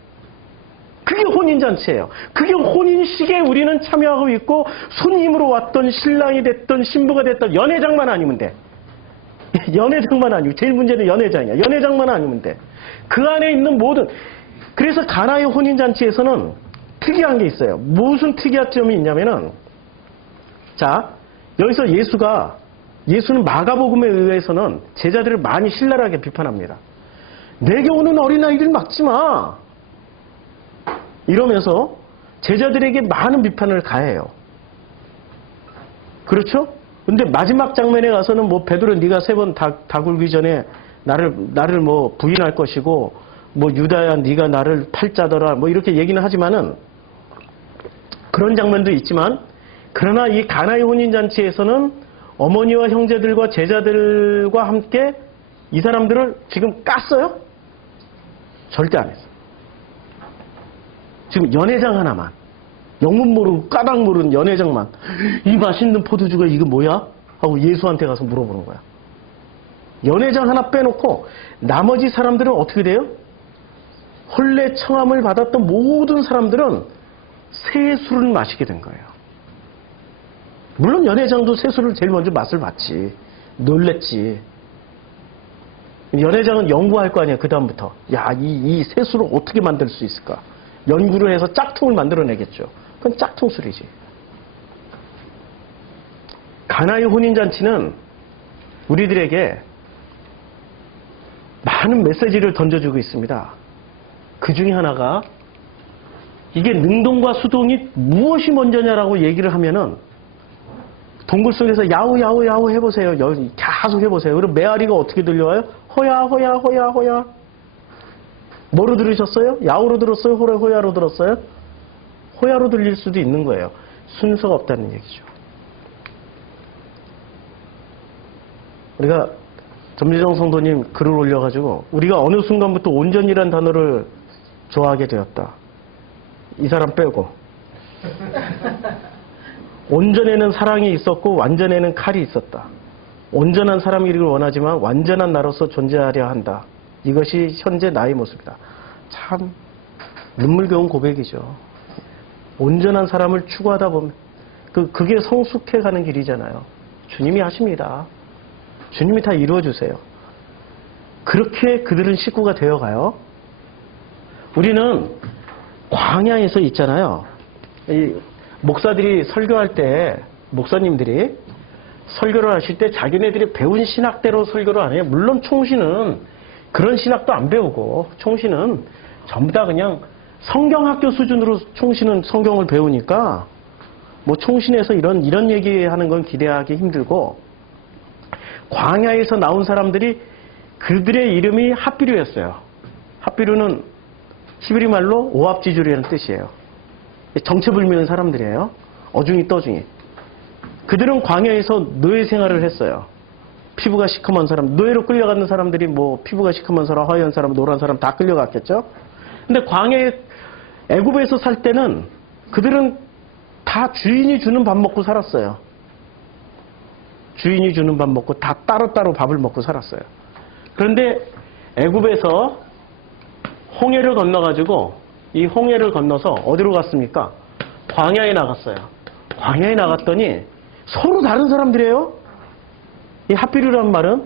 그게 혼인잔치예요. 그게 혼인식에 우리는 참여하고 있고 손님으로 왔던 신랑이 됐던 신부가 됐던 연회장만 아니면 돼. 연회장만 아니고 제일 문제는 연회장이야. 연회장만 아니면 돼. 그 안에 있는 모든 그래서 가나의 혼인잔치에서는 특이한 게 있어요. 무슨 특이한 점이 있냐면은 자 여기서 예수는 마가복음에 의해서는 제자들을 많이 신랄하게 비판합니다. 내게 오는 어린아이들 막지 마. 이러면서 제자들에게 많은 비판을 가해요. 그렇죠? 근데 마지막 장면에 가서는 뭐 베드로 네가 3번 다 굴기 전에 나를 뭐 부인할 것이고 뭐 유다야 네가 나를 팔자더라 뭐 이렇게 얘기는 하지만은 그런 장면도 있지만 그러나 이 가나의 혼인잔치에서는 어머니와 형제들과 제자들과 함께 이 사람들을 지금 깠어요? 절대 안 했어요. 지금 연회장 하나만 영문 모르고 까닭 모르는 연회장만 이 맛있는 포도주가 이거 뭐야? 하고 예수한테 가서 물어보는 거야. 연회장 하나 빼놓고 나머지 사람들은 어떻게 돼요? 혼례 청함을 받았던 모든 사람들은 새 술을 마시게 된 거예요. 물론 연회장도 새 술을 제일 먼저 맛을 봤지. 놀랬지. 연회장은 연구할 거 아니야, 그 다음부터. 야, 이 새 술을 어떻게 만들 수 있을까? 연구를 해서 짝퉁을 만들어내겠죠. 그건 짝퉁술이지. 가나의 혼인잔치는 우리들에게 많은 메시지를 던져주고 있습니다. 그 중에 하나가 이게 능동과 수동이 무엇이 먼저냐라고 얘기를 하면은 동굴 속에서 야우 야우 야우 해보세요. 계속 해보세요. 그럼 메아리가 어떻게 들려와요? 호야 호야 호야 호야. 뭐로 들으셨어요? 야우로 들었어요? 호야로 들었어요? 호야로 들릴 수도 있는 거예요. 순서가 없다는 얘기죠. 우리가 점지정 성도님 글을 올려가지고 우리가 어느 순간부터 온전이란 단어를 좋아하게 되었다. 이 사람 빼고. 온전에는 사랑이 있었고 완전에는 칼이 있었다. 온전한 사람이기를 원하지만 완전한 나로서 존재하려 한다. 이것이 현재 나의 모습이다. 참 눈물겨운 고백이죠. 온전한 사람을 추구하다 보면 그게 성숙해가는 길이잖아요. 주님이 하십니다. 주님이 다 이루어주세요. 그렇게 그들은 식구가 되어가요. 우리는 광야에서 있잖아요. 이 목사들이 설교할 때, 목사님들이 설교를 하실 때 자기네들이 배운 신학대로 설교를 안 해요. 물론 총신은 그런 신학도 안 배우고, 총신은 전부 다 그냥 성경학교 수준으로 총신은 성경을 배우니까 뭐 총신에서 이런 얘기하는 건 기대하기 힘들고, 광야에서 나온 사람들이 그들의 이름이 핫비류였어요. 핫비류는 히브리 말로 오합지졸이라는 뜻이에요. 정체불명한 사람들이에요. 어중이 떠중이. 그들은 광야에서 노예 생활을 했어요. 피부가 시커먼 사람, 노예로 끌려가는 사람들이 뭐 피부가 시커먼 사람, 하얀 사람, 노란 사람 다 끌려갔겠죠. 근데 광야에 애굽에서 살 때는 그들은 다 주인이 주는 밥 먹고 살았어요. 주인이 주는 밥 먹고 다 따로따로 밥을 먹고 살았어요. 그런데 애굽에서 홍해를 건너가지고 이 홍해를 건너서 어디로 갔습니까? 광야에 나갔어요. 광야에 나갔더니 서로 다른 사람들이에요. 이 핫비류라는 말은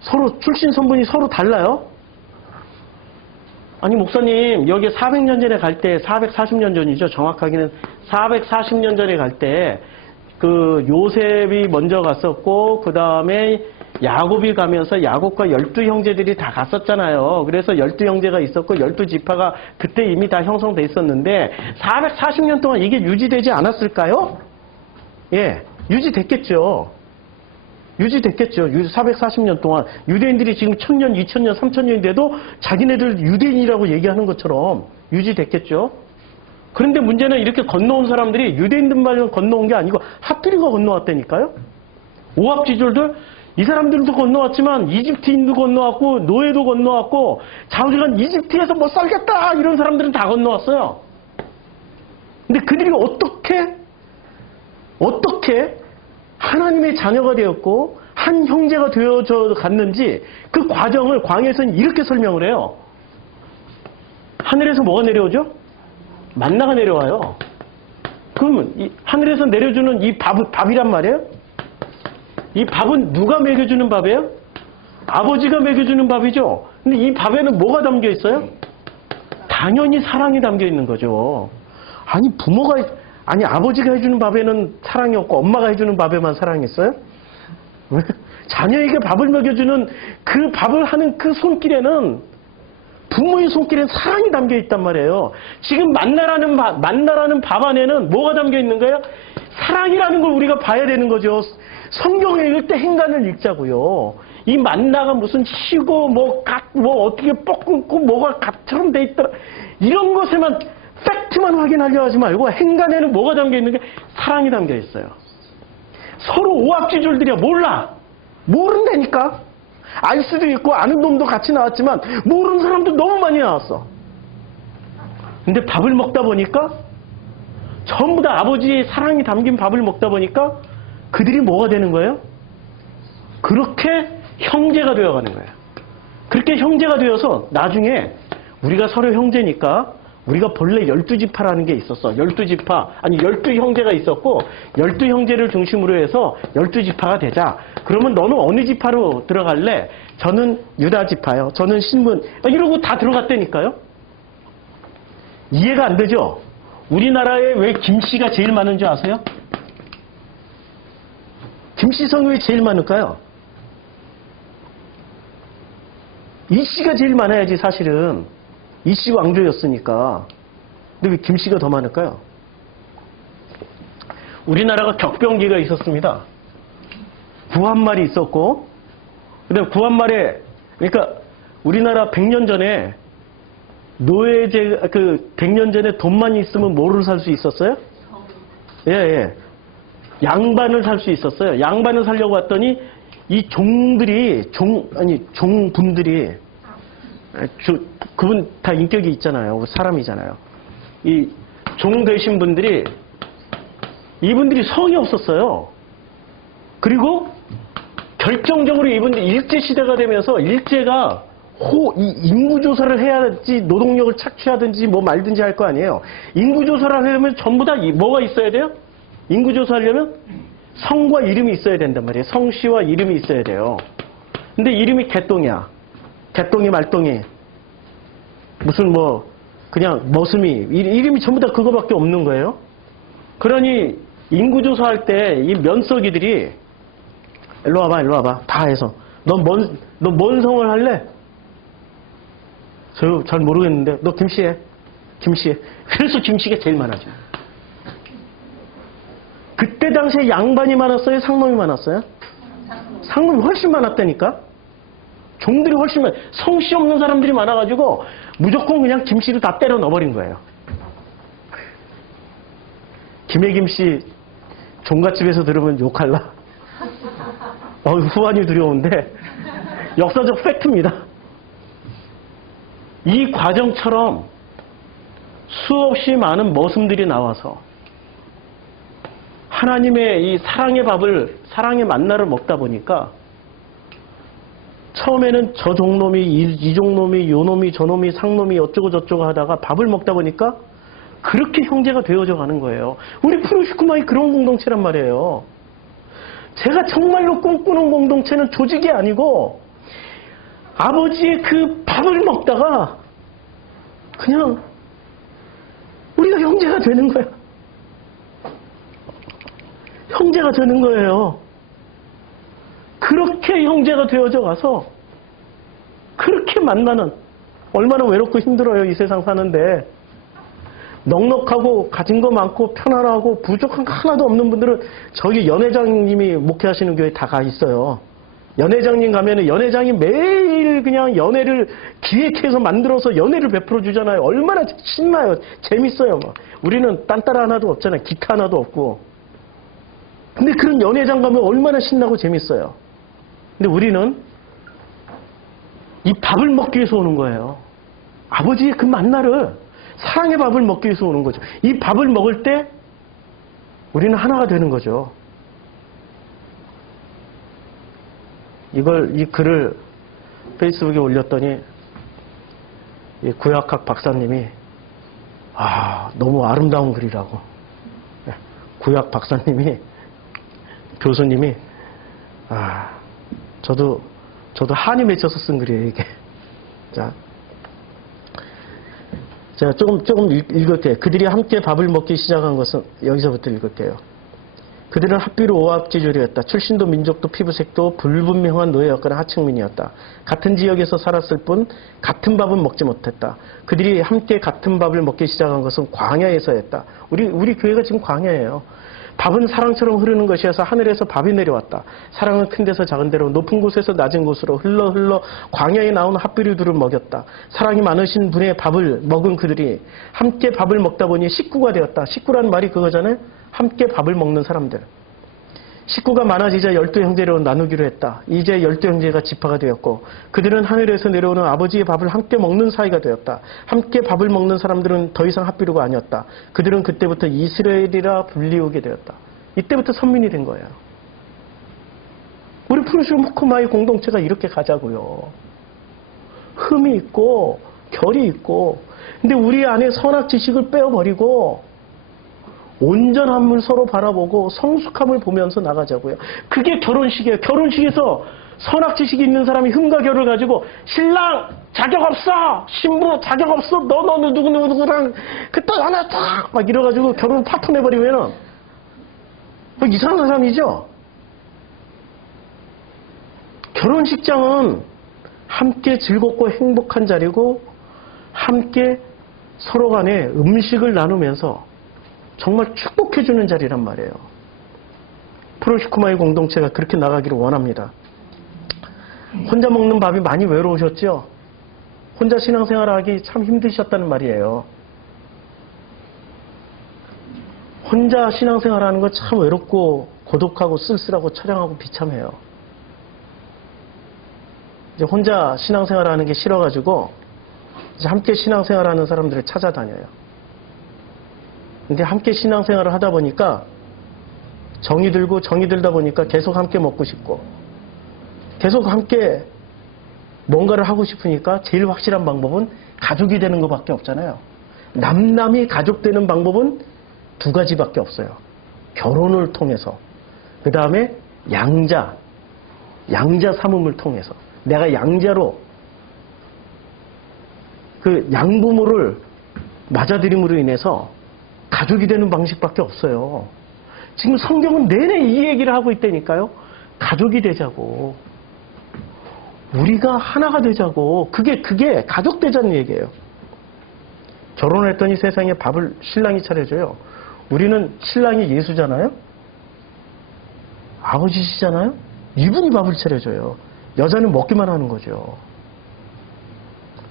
서로 출신 성분이 서로 달라요. 아니 목사님 여기 400년 전에 갈 때 440년 전이죠. 정확하게는 440년 전에 갈 때 그 요셉이 먼저 갔었고 그 다음에 야곱이 가면서 야곱과 12형제들이 다 갔었잖아요. 그래서 12형제가 있었고 12지파가 그때 이미 다 형성돼 있었는데 440년 동안 이게 유지되지 않았을까요? 예, 유지됐겠죠. 440년 동안 유대인들이 지금 1000년, 2000년, 3000년인데도 자기네들 유대인이라고 얘기하는 것처럼 유지됐겠죠. 그런데 문제는 이렇게 건너온 사람들이 유대인들만 건너온 게 아니고 핫비류가 건너왔다니까요. 오합지졸들 이 사람들도 건너왔지만 이집트인도 건너왔고 노예도 건너왔고 자우지간 이집트에서 못 살겠다 이런 사람들은 다 건너왔어요. 근데 그들이 어떻게 하나님의 자녀가 되었고 한 형제가 되어져 갔는지 그 과정을 광야에서는 이렇게 설명을 해요. 하늘에서 뭐가 내려오죠? 만나가 내려와요. 그러면 이 하늘에서 내려주는 이 밥이란 말이에요? 이 밥은 누가 먹여주는 밥이에요? 아버지가 먹여주는 밥이죠. 근데 이 밥에는 뭐가 담겨 있어요? 당연히 사랑이 담겨 있는 거죠. 아니 아버지가 해주는 밥에는 사랑이 없고 엄마가 해주는 밥에만 사랑이 있어요? 왜? 자녀에게 밥을 먹여주는 그 밥을 하는 그 손길에는 부모의 손길엔 사랑이 담겨 있단 말이에요. 지금 만나라는 밥 안에는 뭐가 담겨 있는 거예요? 사랑이라는 걸 우리가 봐야 되는 거죠. 성경을 읽을 때 행간을 읽자고요. 이 만나가 무슨 시고 뭐 어떻게 뻗고 뭐가 갓처럼 돼 있더라. 이런 것에만 팩트만 확인하려 하지 말고 행간에는 뭐가 담겨 있는 게 사랑이 담겨 있어요. 서로 오합지졸들이야. 모른다니까. 알 수도 있고 아는 놈도 같이 나왔지만 모르는 사람도 너무 많이 나왔어. 근데 밥을 먹다 보니까 전부 다 아버지의 사랑이 담긴 밥을 먹다 보니까 그들이 뭐가 되는 거예요? 그렇게 형제가 되어가는 거예요. 그렇게 형제가 되어서 나중에 우리가 서로 형제니까 우리가 본래 12지파라는 게 있었어. 12지파, 아니 12형제가 있었고 12형제를 중심으로 해서 12지파가 되자. 그러면 너는 어느 지파로 들어갈래? 저는 유다지파요. 저는 신분. 이러고 다 들어갔다니까요. 이해가 안 되죠? 우리나라에 왜 김씨가 제일 많은 줄 아세요? 김씨성이 왜 제일 많을까요? 이씨가 제일 많아야지 사실은. 이씨 왕조였으니까. 근데 왜 김씨가 더 많을까요? 우리나라가 격변기가 있었습니다. 구한말이 있었고, 그다음 구한말에, 그러니까 우리나라 100년 전에 노예제, 100년 전에 돈만 있으면 뭐를 살 수 있었어요? 예, 예. 양반을 살 수 있었어요. 양반을 살려고 했더니 이 종분들이, 그분 다 인격이 있잖아요. 사람이잖아요. 이 종 되신 분들이, 이분들이 성이 없었어요. 그리고 결정적으로 이분들 일제시대가 되면서 일제가 인구조사를 해야지 노동력을 착취하든지 뭐 말든지 할 거 아니에요. 인구조사를 하려면 전부 다 뭐가 있어야 돼요? 인구조사하려면 성과 이름이 있어야 된단 말이에요. 성씨와 이름이 있어야 돼요. 근데 이름이 개똥이야. 개똥이 말똥이. 무슨 뭐 그냥 머슴이. 이름이 전부 다 그거밖에 없는 거예요. 그러니 인구조사할 때 이 면석이들이 일로 와봐. 다 해서. 너 뭔 성을 할래? 저 잘 모르겠는데 너 김씨해. 그래서 김씨가 제일 많아져. 그때 당시에 양반이 많았어요? 상놈이 많았어요? 상놈이 훨씬 많았다니까? 종들이 훨씬 성씨 없는 사람들이 많아가지고 무조건 그냥 김씨를 다 때려 넣어버린 거예요. 김해김씨 종갓집에서 들으면 욕할라? 후환이 두려운데 역사적 팩트입니다. 이 과정처럼 수없이 많은 머슴들이 나와서 하나님의 이 사랑의 밥을, 사랑의 만나를 먹다 보니까 처음에는 저 종놈이, 이 종놈이, 요 놈이, 저 놈이, 상놈이 어쩌고 저쩌고 하다가 밥을 먹다 보니까 그렇게 형제가 되어져 가는 거예요. 우리 프로시쿠마이 그런 공동체란 말이에요. 제가 정말로 꿈꾸는 공동체는 조직이 아니고 아버지의 그 밥을 먹다가 그냥 우리가 형제가 되는 거야. 형제가 되는 거예요. 그렇게 형제가 되어져 가서 그렇게 만나는, 얼마나 외롭고 힘들어요, 이 세상 사는데. 넉넉하고 가진 거 많고 편안하고 부족한 거 하나도 없는 분들은 저기 연회장님이 목회하시는 교회 다 가 있어요. 연회장님 가면은 연회장이 매일 그냥 연회를 기획해서 만들어서 연회를 베풀어 주잖아요. 얼마나 신나요. 재밌어요. 우리는 딴따라 하나도 없잖아요. 기타 하나도 없고. 근데 그런 연회장 가면 얼마나 신나고 재밌어요. 근데 우리는 이 밥을 먹기 위해서 오는 거예요. 아버지의 그 만나를, 사랑의 밥을 먹기 위해서 오는 거죠. 이 밥을 먹을 때 우리는 하나가 되는 거죠. 이 글을 페이스북에 올렸더니 이 구약학 박사님이 너무 아름다운 글이라고. 구약 박사님이, 교수님이 저도 한이 맺혀서 쓴 글이에요, 이게. 자, 제가 조금 읽을게요. 그들이 함께 밥을 먹기 시작한 것은, 여기서부터 읽을게요. 그들은 합비로 오합지졸이었다. 출신도 민족도 피부색도 불분명한 노예였거나 하층민이었다. 같은 지역에서 살았을 뿐 같은 밥은 먹지 못했다. 그들이 함께 같은 밥을 먹기 시작한 것은 광야에서였다. 우리 교회가 지금 광야예요. 밥은 사랑처럼 흐르는 것이어서 하늘에서 밥이 내려왔다. 사랑은 큰 데서 작은 데로, 높은 곳에서 낮은 곳으로 흘러 광야에 나온 핫비류들을 먹였다. 사랑이 많으신 분의 밥을 먹은 그들이 함께 밥을 먹다 보니 식구가 되었다. 식구란 말이 그거잖아요. 함께 밥을 먹는 사람들. 식구가 많아지자 12형제로 나누기로 했다. 이제 12형제가 지파가 되었고 그들은 하늘에서 내려오는 아버지의 밥을 함께 먹는 사이가 되었다. 함께 밥을 먹는 사람들은 더 이상 핫비루가 아니었다. 그들은 그때부터 이스라엘이라 불리우게 되었다. 이때부터 선민이 된 거예요. 우리 푸르시코마의 공동체가 이렇게 가자고요. 흠이 있고 결이 있고, 근데 우리 안에 선악 지식을 빼어버리고 온전함을 서로 바라보고 성숙함을 보면서 나가자고요. 그게 결혼식이에요. 결혼식에서 선악 지식이 있는 사람이 흠과 결을 가지고 신랑 자격 없어, 신부 자격 없어, 너 누구랑 그때 하나 딱 이래가지고 결혼 파토 내버리면은 이상한 사람이죠. 결혼식장은 함께 즐겁고 행복한 자리고 함께 서로 간에 음식을 나누면서 정말 축복해주는 자리란 말이에요. 프로시코마의 공동체가 그렇게 나가기를 원합니다. 혼자 먹는 밥이 많이 외로우셨죠? 혼자 신앙생활하기 참 힘드셨다는 말이에요. 혼자 신앙생활하는 거 참 외롭고 고독하고 쓸쓸하고 처량하고 비참해요. 이제 혼자 신앙생활하는 게 싫어가지고 이제 함께 신앙생활하는 사람들을 찾아다녀요. 근데 함께 신앙생활을 하다 보니까 정이 들다 보니까 계속 함께 먹고 싶고 계속 함께 뭔가를 하고 싶으니까 제일 확실한 방법은 가족이 되는 것밖에 없잖아요. 남남이 가족 되는 방법은 두 가지밖에 없어요. 결혼을 통해서, 그 다음에 양자 삼음을 통해서. 내가 양자로 그 양부모를 맞아들임으로 인해서 가족이 되는 방식밖에 없어요. 지금 성경은 내내 이 얘기를 하고 있다니까요. 가족이 되자고. 우리가 하나가 되자고. 그게 가족 되자는 얘기예요. 결혼을 했더니 세상에 밥을 신랑이 차려줘요. 우리는 신랑이 예수잖아요. 아버지시잖아요. 이분이 밥을 차려줘요. 여자는 먹기만 하는 거죠.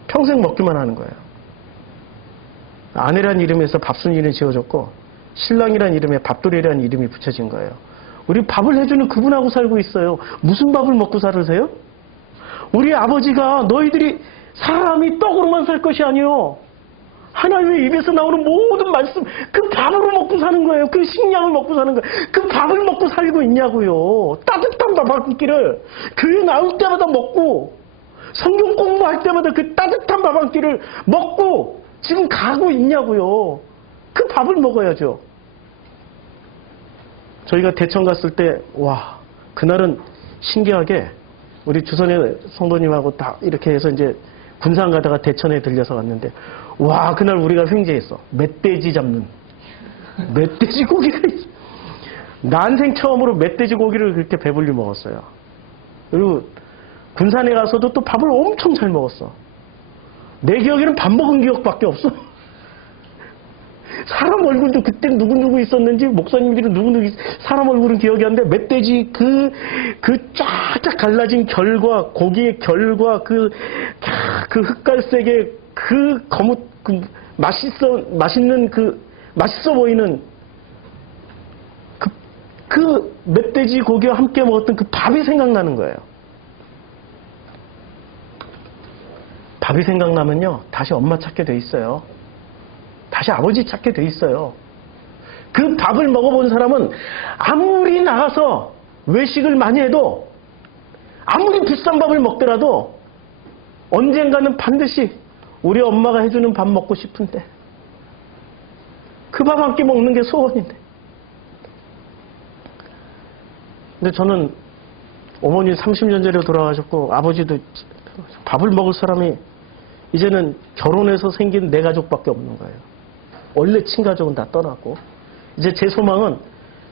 평생 먹기만 하는 거예요. 아내란 이름에서 밥순이는 지어졌고 신랑이란 이름에 밥돌이란 이름이 붙여진 거예요. 우리 밥을 해주는 그분하고 살고 있어요. 무슨 밥을 먹고 살으세요? 우리 아버지가 너희들이 사람이 떡으로만 살 것이 아니요, 하나님의 입에서 나오는 모든 말씀, 그 밥으로 먹고 사는 거예요. 그 식량을 먹고 사는 거예요. 그 밥을 먹고 살고 있냐고요. 따뜻한 밥 한 끼를 교회 나올 때마다 먹고 성경 공부할 때마다 그 따뜻한 밥 한 끼를 먹고 지금 가고 있냐고요. 그 밥을 먹어야죠. 저희가 대천 갔을 때, 와, 그날은 신기하게 우리 주선의 성도님하고 다 이렇게 해서 이제 군산 가다가 대천에 들려서 왔는데, 와, 그날 우리가 횡재했어. 멧돼지 잡는. 멧돼지 고기가 있어. 난생 처음으로 멧돼지 고기를 그렇게 배불리 먹었어요. 그리고 군산에 가서도 또 밥을 엄청 잘 먹었어. 내 기억에는 밥 먹은 기억밖에 없어. 사람 얼굴도 그때 누구 있었는지, 목사님들이 누구 사람 얼굴은 기억이 안 돼. 멧돼지 그 쫙쫙 갈라진 결과, 고기의 결과, 그 흑갈색의 맛있어 보이는 그 멧돼지 고기와 함께 먹었던 그 밥이 생각나는 거예요. 밥이 생각나면요, 다시 엄마 찾게 돼 있어요. 다시 아버지 찾게 돼 있어요. 그 밥을 먹어본 사람은 아무리 나가서 외식을 많이 해도, 아무리 비싼 밥을 먹더라도 언젠가는 반드시 우리 엄마가 해주는 밥 먹고 싶은데, 그 밥 한 끼 먹는 게 소원인데. 근데 저는 어머니 30년 전에 돌아가셨고 아버지도 밥을 먹을 사람이 이제는 결혼해서 생긴 내 가족밖에 없는 거예요. 원래 친가족은 다 떠났고, 이제 제 소망은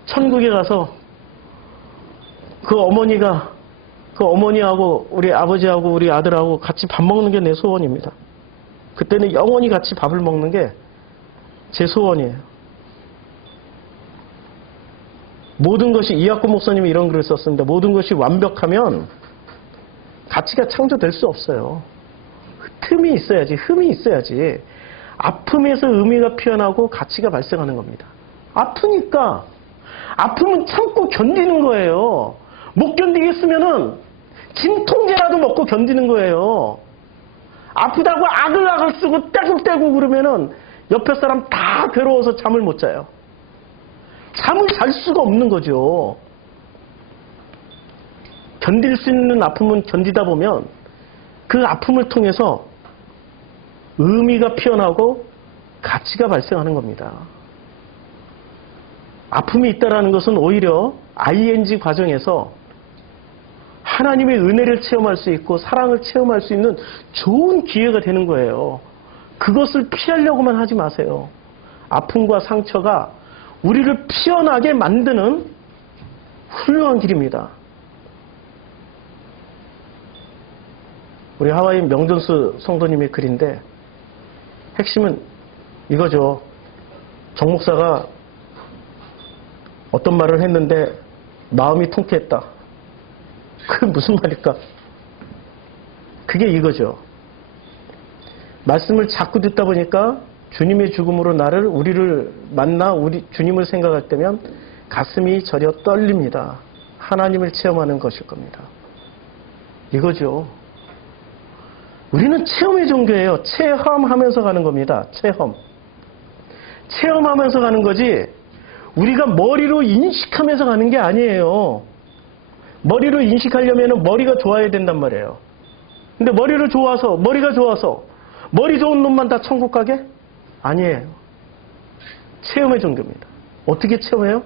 천국에 가서 그 어머니하고 우리 아버지하고 우리 아들하고 같이 밥 먹는 게 내 소원입니다. 그때는 영원히 같이 밥을 먹는 게 제 소원이에요. 모든 것이, 이학구 목사님이 이런 글을 썼습니다. 모든 것이 완벽하면 가치가 창조될 수 없어요. 틈이 있어야지, 흠이 있어야지. 아픔에서 의미가 피어나고 가치가 발생하는 겁니다. 아프니까 아픔은 참고 견디는 거예요. 못 견디겠으면은 진통제라도 먹고 견디는 거예요. 아프다고 아글아글 쓰고 떼굴떼굴 그러면은 옆에 사람 다 괴로워서 잠을 못 자요. 잠을 잘 수가 없는 거죠. 견딜 수 있는 아픔은 견디다 보면 그 아픔을 통해서 의미가 피어나고 가치가 발생하는 겁니다. 아픔이 있다는 것은 오히려 ING 과정에서 하나님의 은혜를 체험할 수 있고 사랑을 체험할 수 있는 좋은 기회가 되는 거예요. 그것을 피하려고만 하지 마세요. 아픔과 상처가 우리를 피어나게 만드는 훌륭한 길입니다. 우리 하와이 명존스 성도님의 글인데 핵심은 이거죠. 정 목사가 어떤 말을 했는데 마음이 통쾌했다. 그게 무슨 말일까? 그게 이거죠. 말씀을 자꾸 듣다 보니까 주님의 죽음으로 우리를 만나 주님을 생각할 때면 가슴이 저려 떨립니다. 하나님을 체험하는 것일 겁니다. 이거죠. 우리는 체험의 종교예요. 체험하면서 가는 겁니다. 체험하면서 가는 거지 우리가 머리로 인식하면서 가는 게 아니에요. 머리로 인식하려면 머리가 좋아야 된단 말이에요. 근데 머리가 좋아서 머리 좋은 놈만 다 천국 가게? 아니에요. 체험의 종교입니다. 어떻게 체험해요?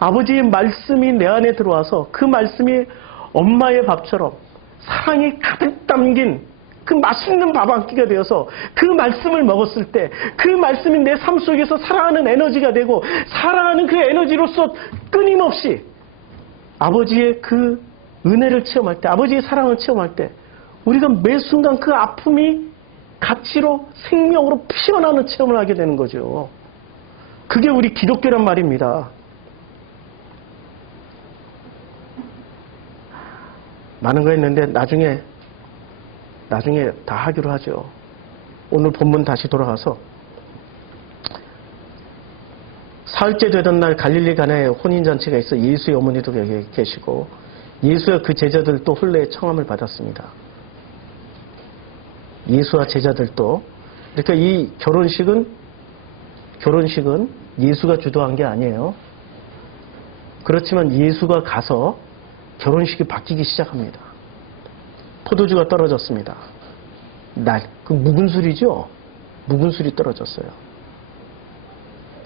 아버지의 말씀이 내 안에 들어와서 그 말씀이 엄마의 밥처럼 사랑이 가득 담긴 그 맛있는 밥 한 끼가 되어서 그 말씀을 먹었을 때 그 말씀이 내 삶 속에서 살아가는 에너지가 되고 살아가는 그 에너지로서 끊임없이 아버지의 그 은혜를 체험할 때 아버지의 사랑을 체험할 때 우리가 매 순간 그 아픔이 가치로 생명으로 피어나는 체험을 하게 되는 거죠. 그게 우리 기독교란 말입니다. 많은 거 했는데 나중에 다 하기로 하죠. 오늘 본문 다시 돌아가서 사흘째 되던 날 갈릴리 가나에 혼인잔치가 있어 예수의 어머니도 여기 계시고 예수와 그 제자들도 혼례의 청함을 받았습니다. 예수와 제자들도 그러니까 이 결혼식은 예수가 주도한 게 아니에요. 그렇지만 예수가 가서 결혼식이 바뀌기 시작합니다. 포도주가 떨어졌습니다. 그 묵은 술이죠? 묵은 술이 떨어졌어요.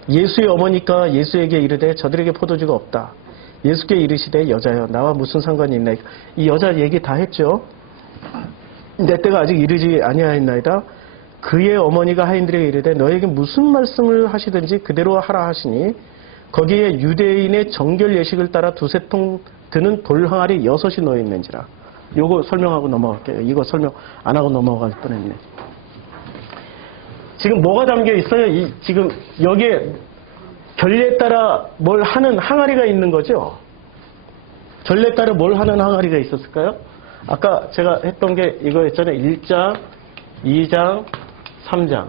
예수의 어머니가 예수에게 이르되 저들에게 포도주가 없다. 예수께 이르시되 여자여 나와 무슨 상관이 있나. 이 여자 얘기 다 했죠. 내 때가 아직 이르지 아니하였나이다. 그의 어머니가 하인들에게 이르되 너에게 무슨 말씀을 하시든지 그대로 하라 하시니 거기에 유대인의 정결 예식을 따라 두세 통 드는 돌항아리 6이 놓여 있는지라. 요거 설명하고 넘어갈게요. 이거 설명 안 하고 넘어갈 뻔했네. 지금 뭐가 담겨 있어요? 지금 여기에 결례에 따라 뭘 하는 항아리가 있는 거죠? 결례에 따라 뭘 하는 항아리가 있었을까요? 아까 제가 했던 게 이거였잖아요. 1장, 2장, 3장.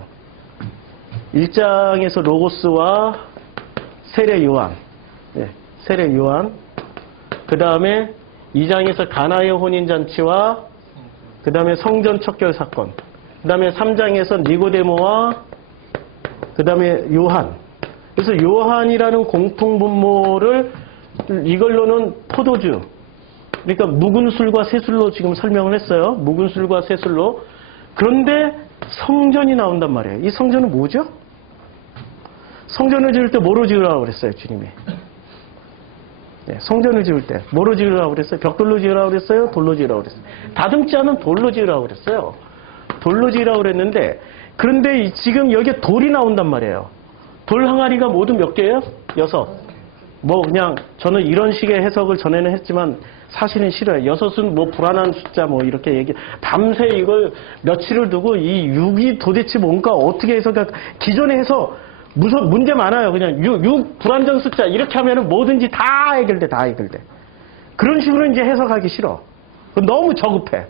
1장에서 로고스와 세례 요한. 세례 요한. 그 다음에 2장에서 가나의 혼인잔치와 그 다음에 성전 척결 사건. 그 다음에 3장에서 니고데모와 그 다음에 요한. 그래서 요한이라는 공통분모를 이걸로는 포도주. 그러니까 묵은 술과 새술로 지금 설명을 했어요. 묵은 술과 새술로. 그런데 성전이 나온단 말이에요. 이 성전은 뭐죠? 성전을 지을 때 뭐로 지으라고 그랬어요, 주님이? 성전을 지을 때 뭐로 지으라고 그랬어요? 벽돌로 지으라고 그랬어요? 돌로 지으라고 그랬어요? 다듬지 않은 돌로 지으라고 그랬어요. 돌로 지으라고 그랬는데 그런데 지금 여기에 돌이 나온단 말이에요. 돌 항아리가 모두 몇 개예요? 6. 뭐 그냥 저는 이런 식의 해석을 전에는 했지만 사실은 싫어요. 6은 뭐 불안한 숫자 뭐 이렇게 밤새 이걸 며칠을 두고 이 6이 도대체 뭔가 어떻게 해석할 기존에 해서 문제 많아요. 그냥 6 불안정 숫자 이렇게 하면은 뭐든지 다 해결돼. 그런 식으로 이제 해석하기 싫어. 너무 저급해.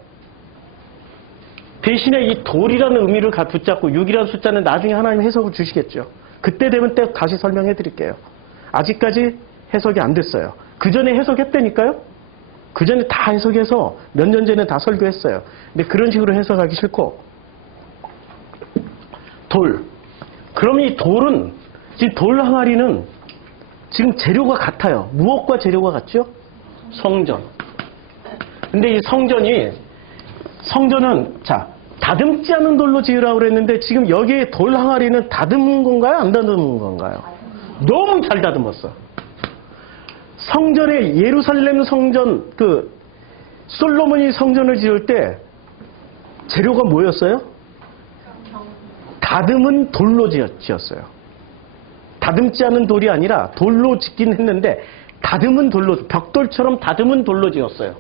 대신에 이 돌이라는 의미를 붙잡고 6이라는 숫자는 나중에 하나님 해석을 주시겠죠. 그때 되면 때 다시 설명해 드릴게요. 아직까지 해석이 안 됐어요. 그 전에 해석했다니까요? 그 전에 다 해석해서 몇 년 전에 다 설교했어요. 근데 그런 식으로 해석하기 싫고, 돌. 그럼 이 돌은, 지금 돌 항아리는 지금 재료가 같아요. 무엇과 재료가 같죠? 성전. 근데 이 성전은, 자, 다듬지 않은 돌로 지으라고 그랬는데 지금 여기에 돌 항아리는 다듬은 건가요? 안 다듬은 건가요? 너무 잘 다듬었어. 성전에 예루살렘 성전, 솔로몬이 성전을 지을 때 재료가 뭐였어요? 다듬은 돌로 지었어요. 다듬지 않은 돌이 아니라 돌로 짓긴 했는데 다듬은 돌로, 벽돌처럼 다듬은 돌로 지었어요.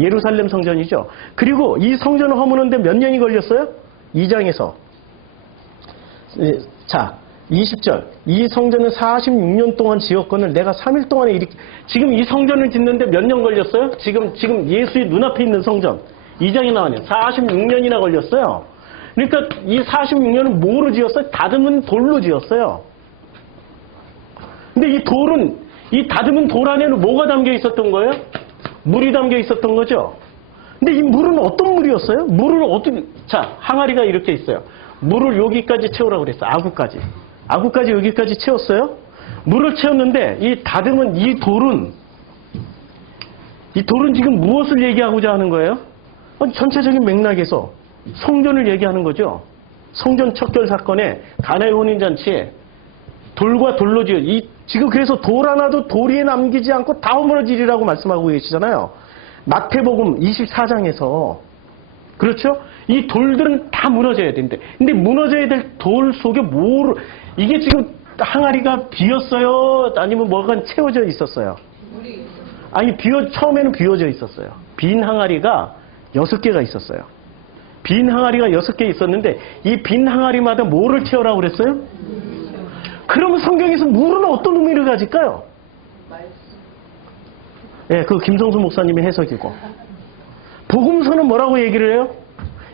예루살렘 성전이죠. 그리고 이 성전을 허무는데 몇 년이 걸렸어요? 2장에서. 자, 20절. 이 성전은 46년 동안 지었건을 내가 3일 동안에 지금 이 성전을 짓는데 몇 년 걸렸어요? 지금 예수의 눈앞에 있는 성전. 2장에 나와요. 46년이나 걸렸어요. 그러니까 이 46년은 뭐로 지었어요? 다듬은 돌로 지었어요. 근데 이 다듬은 돌 안에는 뭐가 담겨 있었던 거예요? 물이 담겨 있었던 거죠. 근데 이 물은 어떤 물이었어요? 자, 항아리가 이렇게 있어요. 물을 여기까지 채우라고 그랬어요. 아구까지 여기까지 채웠어요. 물을 채웠는데 이 다듬은 이 돌은 지금 무엇을 얘기하고자 하는 거예요? 전체적인 맥락에서 성전을 얘기하는 거죠. 성전 척결 사건에 가나의 혼인잔치에 돌과 돌로 지금 그래서 돌 하나도 도리에 남기지 않고 다 허물어지리라고 말씀하고 계시잖아요. 마태복음 24장에서. 그렇죠? 이 돌들은 다 무너져야 되는데. 근데 무너져야 될 돌 속에 이게 지금 항아리가 비었어요? 아니면 뭐가 채워져 있었어요? 아니, 처음에는 비워져 있었어요. 빈 항아리가 6개가 있었어요. 빈 항아리가 6개 있었는데 이 빈 항아리마다 뭐를 채우라고 그랬어요? 그러면 성경에서 물은 어떤 의미를 가질까요? 예, 그 김성수 목사님의 해석이고. 복음서는 뭐라고 얘기를 해요?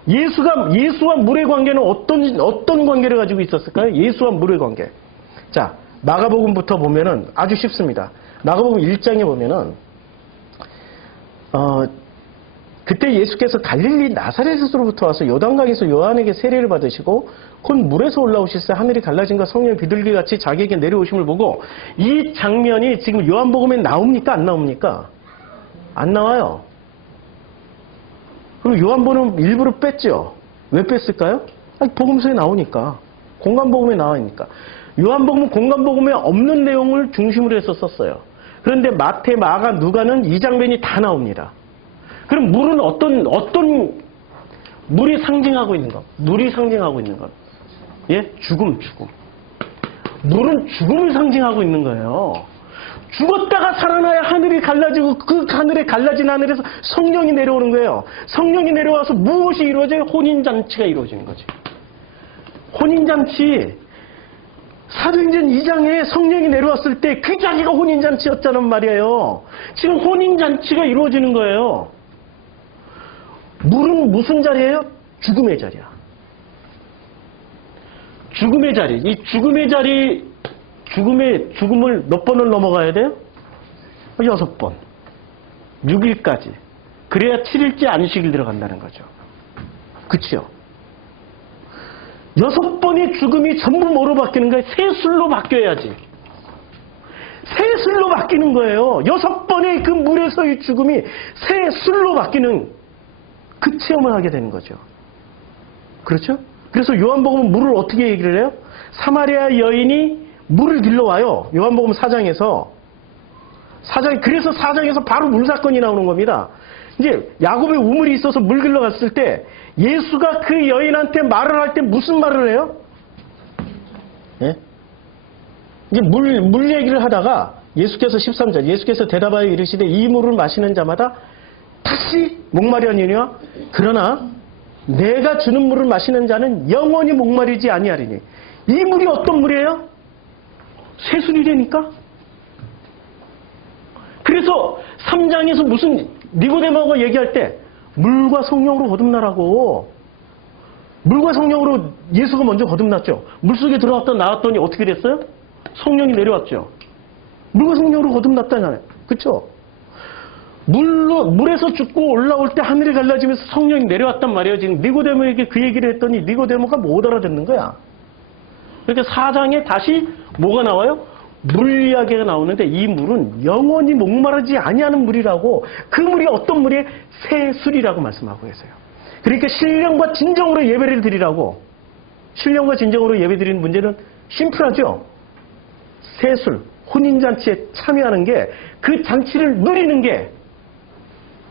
예수와 물의 관계는 어떤 관계를 가지고 있었을까요? 예수와 물의 관계. 자, 마가복음부터 보면은 아주 쉽습니다. 마가복음 1장에 보면은, 그때 예수께서 갈릴리 나사렛으로부터 와서 요단강에서 요한에게 세례를 받으시고 곧 물에서 올라오실새 하늘이 갈라진과 성령의 비둘기같이 자기에게 내려오심을 보고 이 장면이 지금 요한복음에 나옵니까? 안 나옵니까? 안 나와요. 그리고 요한복음 일부러 뺐죠. 왜 뺐을까요? 복음서에 나오니까. 공간복음에 나오니까. 요한복음은 공간복음에 없는 내용을 중심으로 해서 썼어요. 그런데 마태, 마가, 누가는 이 장면이 다 나옵니다. 그럼 물은 어떤 물이 상징하고 있는 것? 물이 상징하고 있는 것. 예? 죽음. 물은 죽음을 상징하고 있는 거예요. 죽었다가 살아나야 하늘이 갈라지고 그 하늘에 갈라진 하늘에서 성령이 내려오는 거예요. 성령이 내려와서 무엇이 이루어져요? 혼인잔치가 이루어지는 거지. 혼인잔치. 사도행전 2장에 성령이 내려왔을 때 그 자리가 혼인잔치였다는 말이에요. 지금 혼인잔치가 이루어지는 거예요. 물은 무슨 자리예요? 죽음의 자리야. 죽음의 자리. 이 죽음을 몇 번을 넘어가야 돼요? 6번. 6일까지. 그래야 7일째 안식일 들어간다는 거죠. 그치요? 6번의 죽음이 전부 뭐로 바뀌는 거예요? 새술로 바뀌어야지. 새술로 바뀌는 거예요. 6번의 그 물에서의 죽음이 새술로 바뀌는 그 체험을 하게 되는 거죠. 그렇죠? 그래서 요한복음은 물을 어떻게 얘기를 해요? 사마리아 여인이 물을 길러와요. 요한복음 4장에서. 그래서 4장에서 바로 물 사건이 나오는 겁니다. 이제 야곱의 우물이 있어서 물 길러갔을 때 예수가 그 여인한테 말을 할 때 무슨 말을 해요? 예? 이제 물 얘기를 하다가 예수께서 13절, 예수께서 대답하여 이르시되 이 물을 마시는 자마다 다시 목마려니와 그러나 내가 주는 물을 마시는 자는 영원히 목마르지 아니하리니. 이 물이 어떤 물이에요? 새술이라니까. 그래서 3장에서 무슨 니고데모가 얘기할 때 물과 성령으로 거듭나라고. 물과 성령으로 예수가 먼저 거듭났죠. 물속에 들어갔다 나왔더니 어떻게 됐어요? 성령이 내려왔죠. 물과 성령으로 거듭났다잖아요. 그렇죠? 물에서 죽고 올라올 때 하늘이 갈라지면서 성령이 내려왔단 말이에요. 지금 니고데모에게 그 얘기를 했더니 니고데모가 못 알아듣는 거야. 그렇게 4장에 다시 뭐가 나와요? 물 이야기가 나오는데 이 물은 영원히 목마르지 아니하는 물이라고, 그 물이 어떤 물이에요? 새술이라고 말씀하고 계세요. 그러니까 신령과 진정으로 예배를 드리라고. 신령과 진정으로 예배 드리는 문제는 심플하죠. 새술, 혼인잔치에 참여하는 게, 그 잔치를 누리는 게,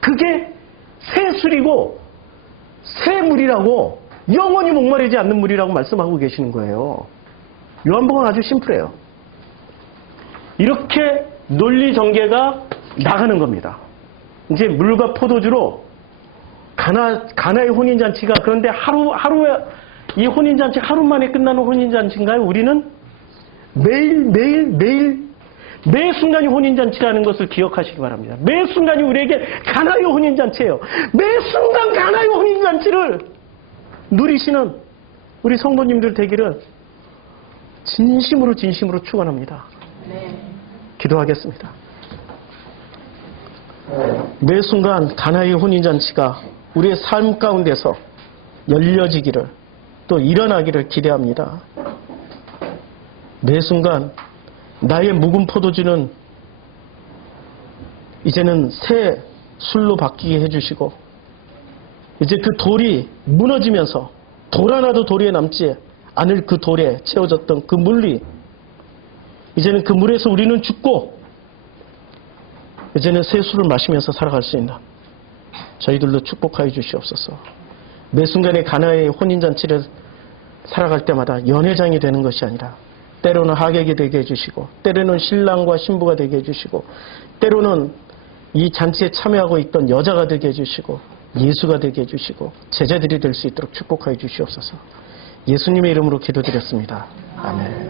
그게 새술이고 새물이라고, 영원히 목마르지 않는 물이라고 말씀하고 계시는 거예요. 요한복음은 아주 심플해요. 이렇게 논리 전개가 나가는 겁니다. 이제 물과 포도주로 가나의 혼인잔치가, 그런데 하루에 이 혼인잔치 하루 만에 끝나는 혼인잔치인가요? 우리는 매일 매 순간이 혼인잔치라는 것을 기억하시기 바랍니다. 매 순간이 우리에게 가나의 혼인잔치예요. 매 순간 가나의 혼인잔치를 누리시는 우리 성도님들 되기를 진심으로 축원합니다. 네. 기도하겠습니다. 매 순간 가나의 혼인잔치가 우리의 삶 가운데서 열려지기를, 또 일어나기를 기대합니다. 매 순간 나의 묵은 포도주는 이제는 새 술로 바뀌게 해주시고, 이제 그 돌이 무너지면서 돌 하나도 돌에 남지 않을 그 돌에 채워졌던 그 물이, 이제는 그 물에서 우리는 죽고 이제는 새 술을 마시면서 살아갈 수 있는 저희들로 축복하여 주시옵소서. 매 순간의 가나의 혼인잔치를 살아갈 때마다 연회장이 되는 것이 아니라 때로는 하객이 되게 해주시고, 때로는 신랑과 신부가 되게 해주시고, 때로는 이 잔치에 참여하고 있던 여자가 되게 해주시고, 예수가 되게 해주시고, 제자들이 될 수 있도록 축복하여 주시옵소서. 예수님의 이름으로 기도드렸습니다. 아멘.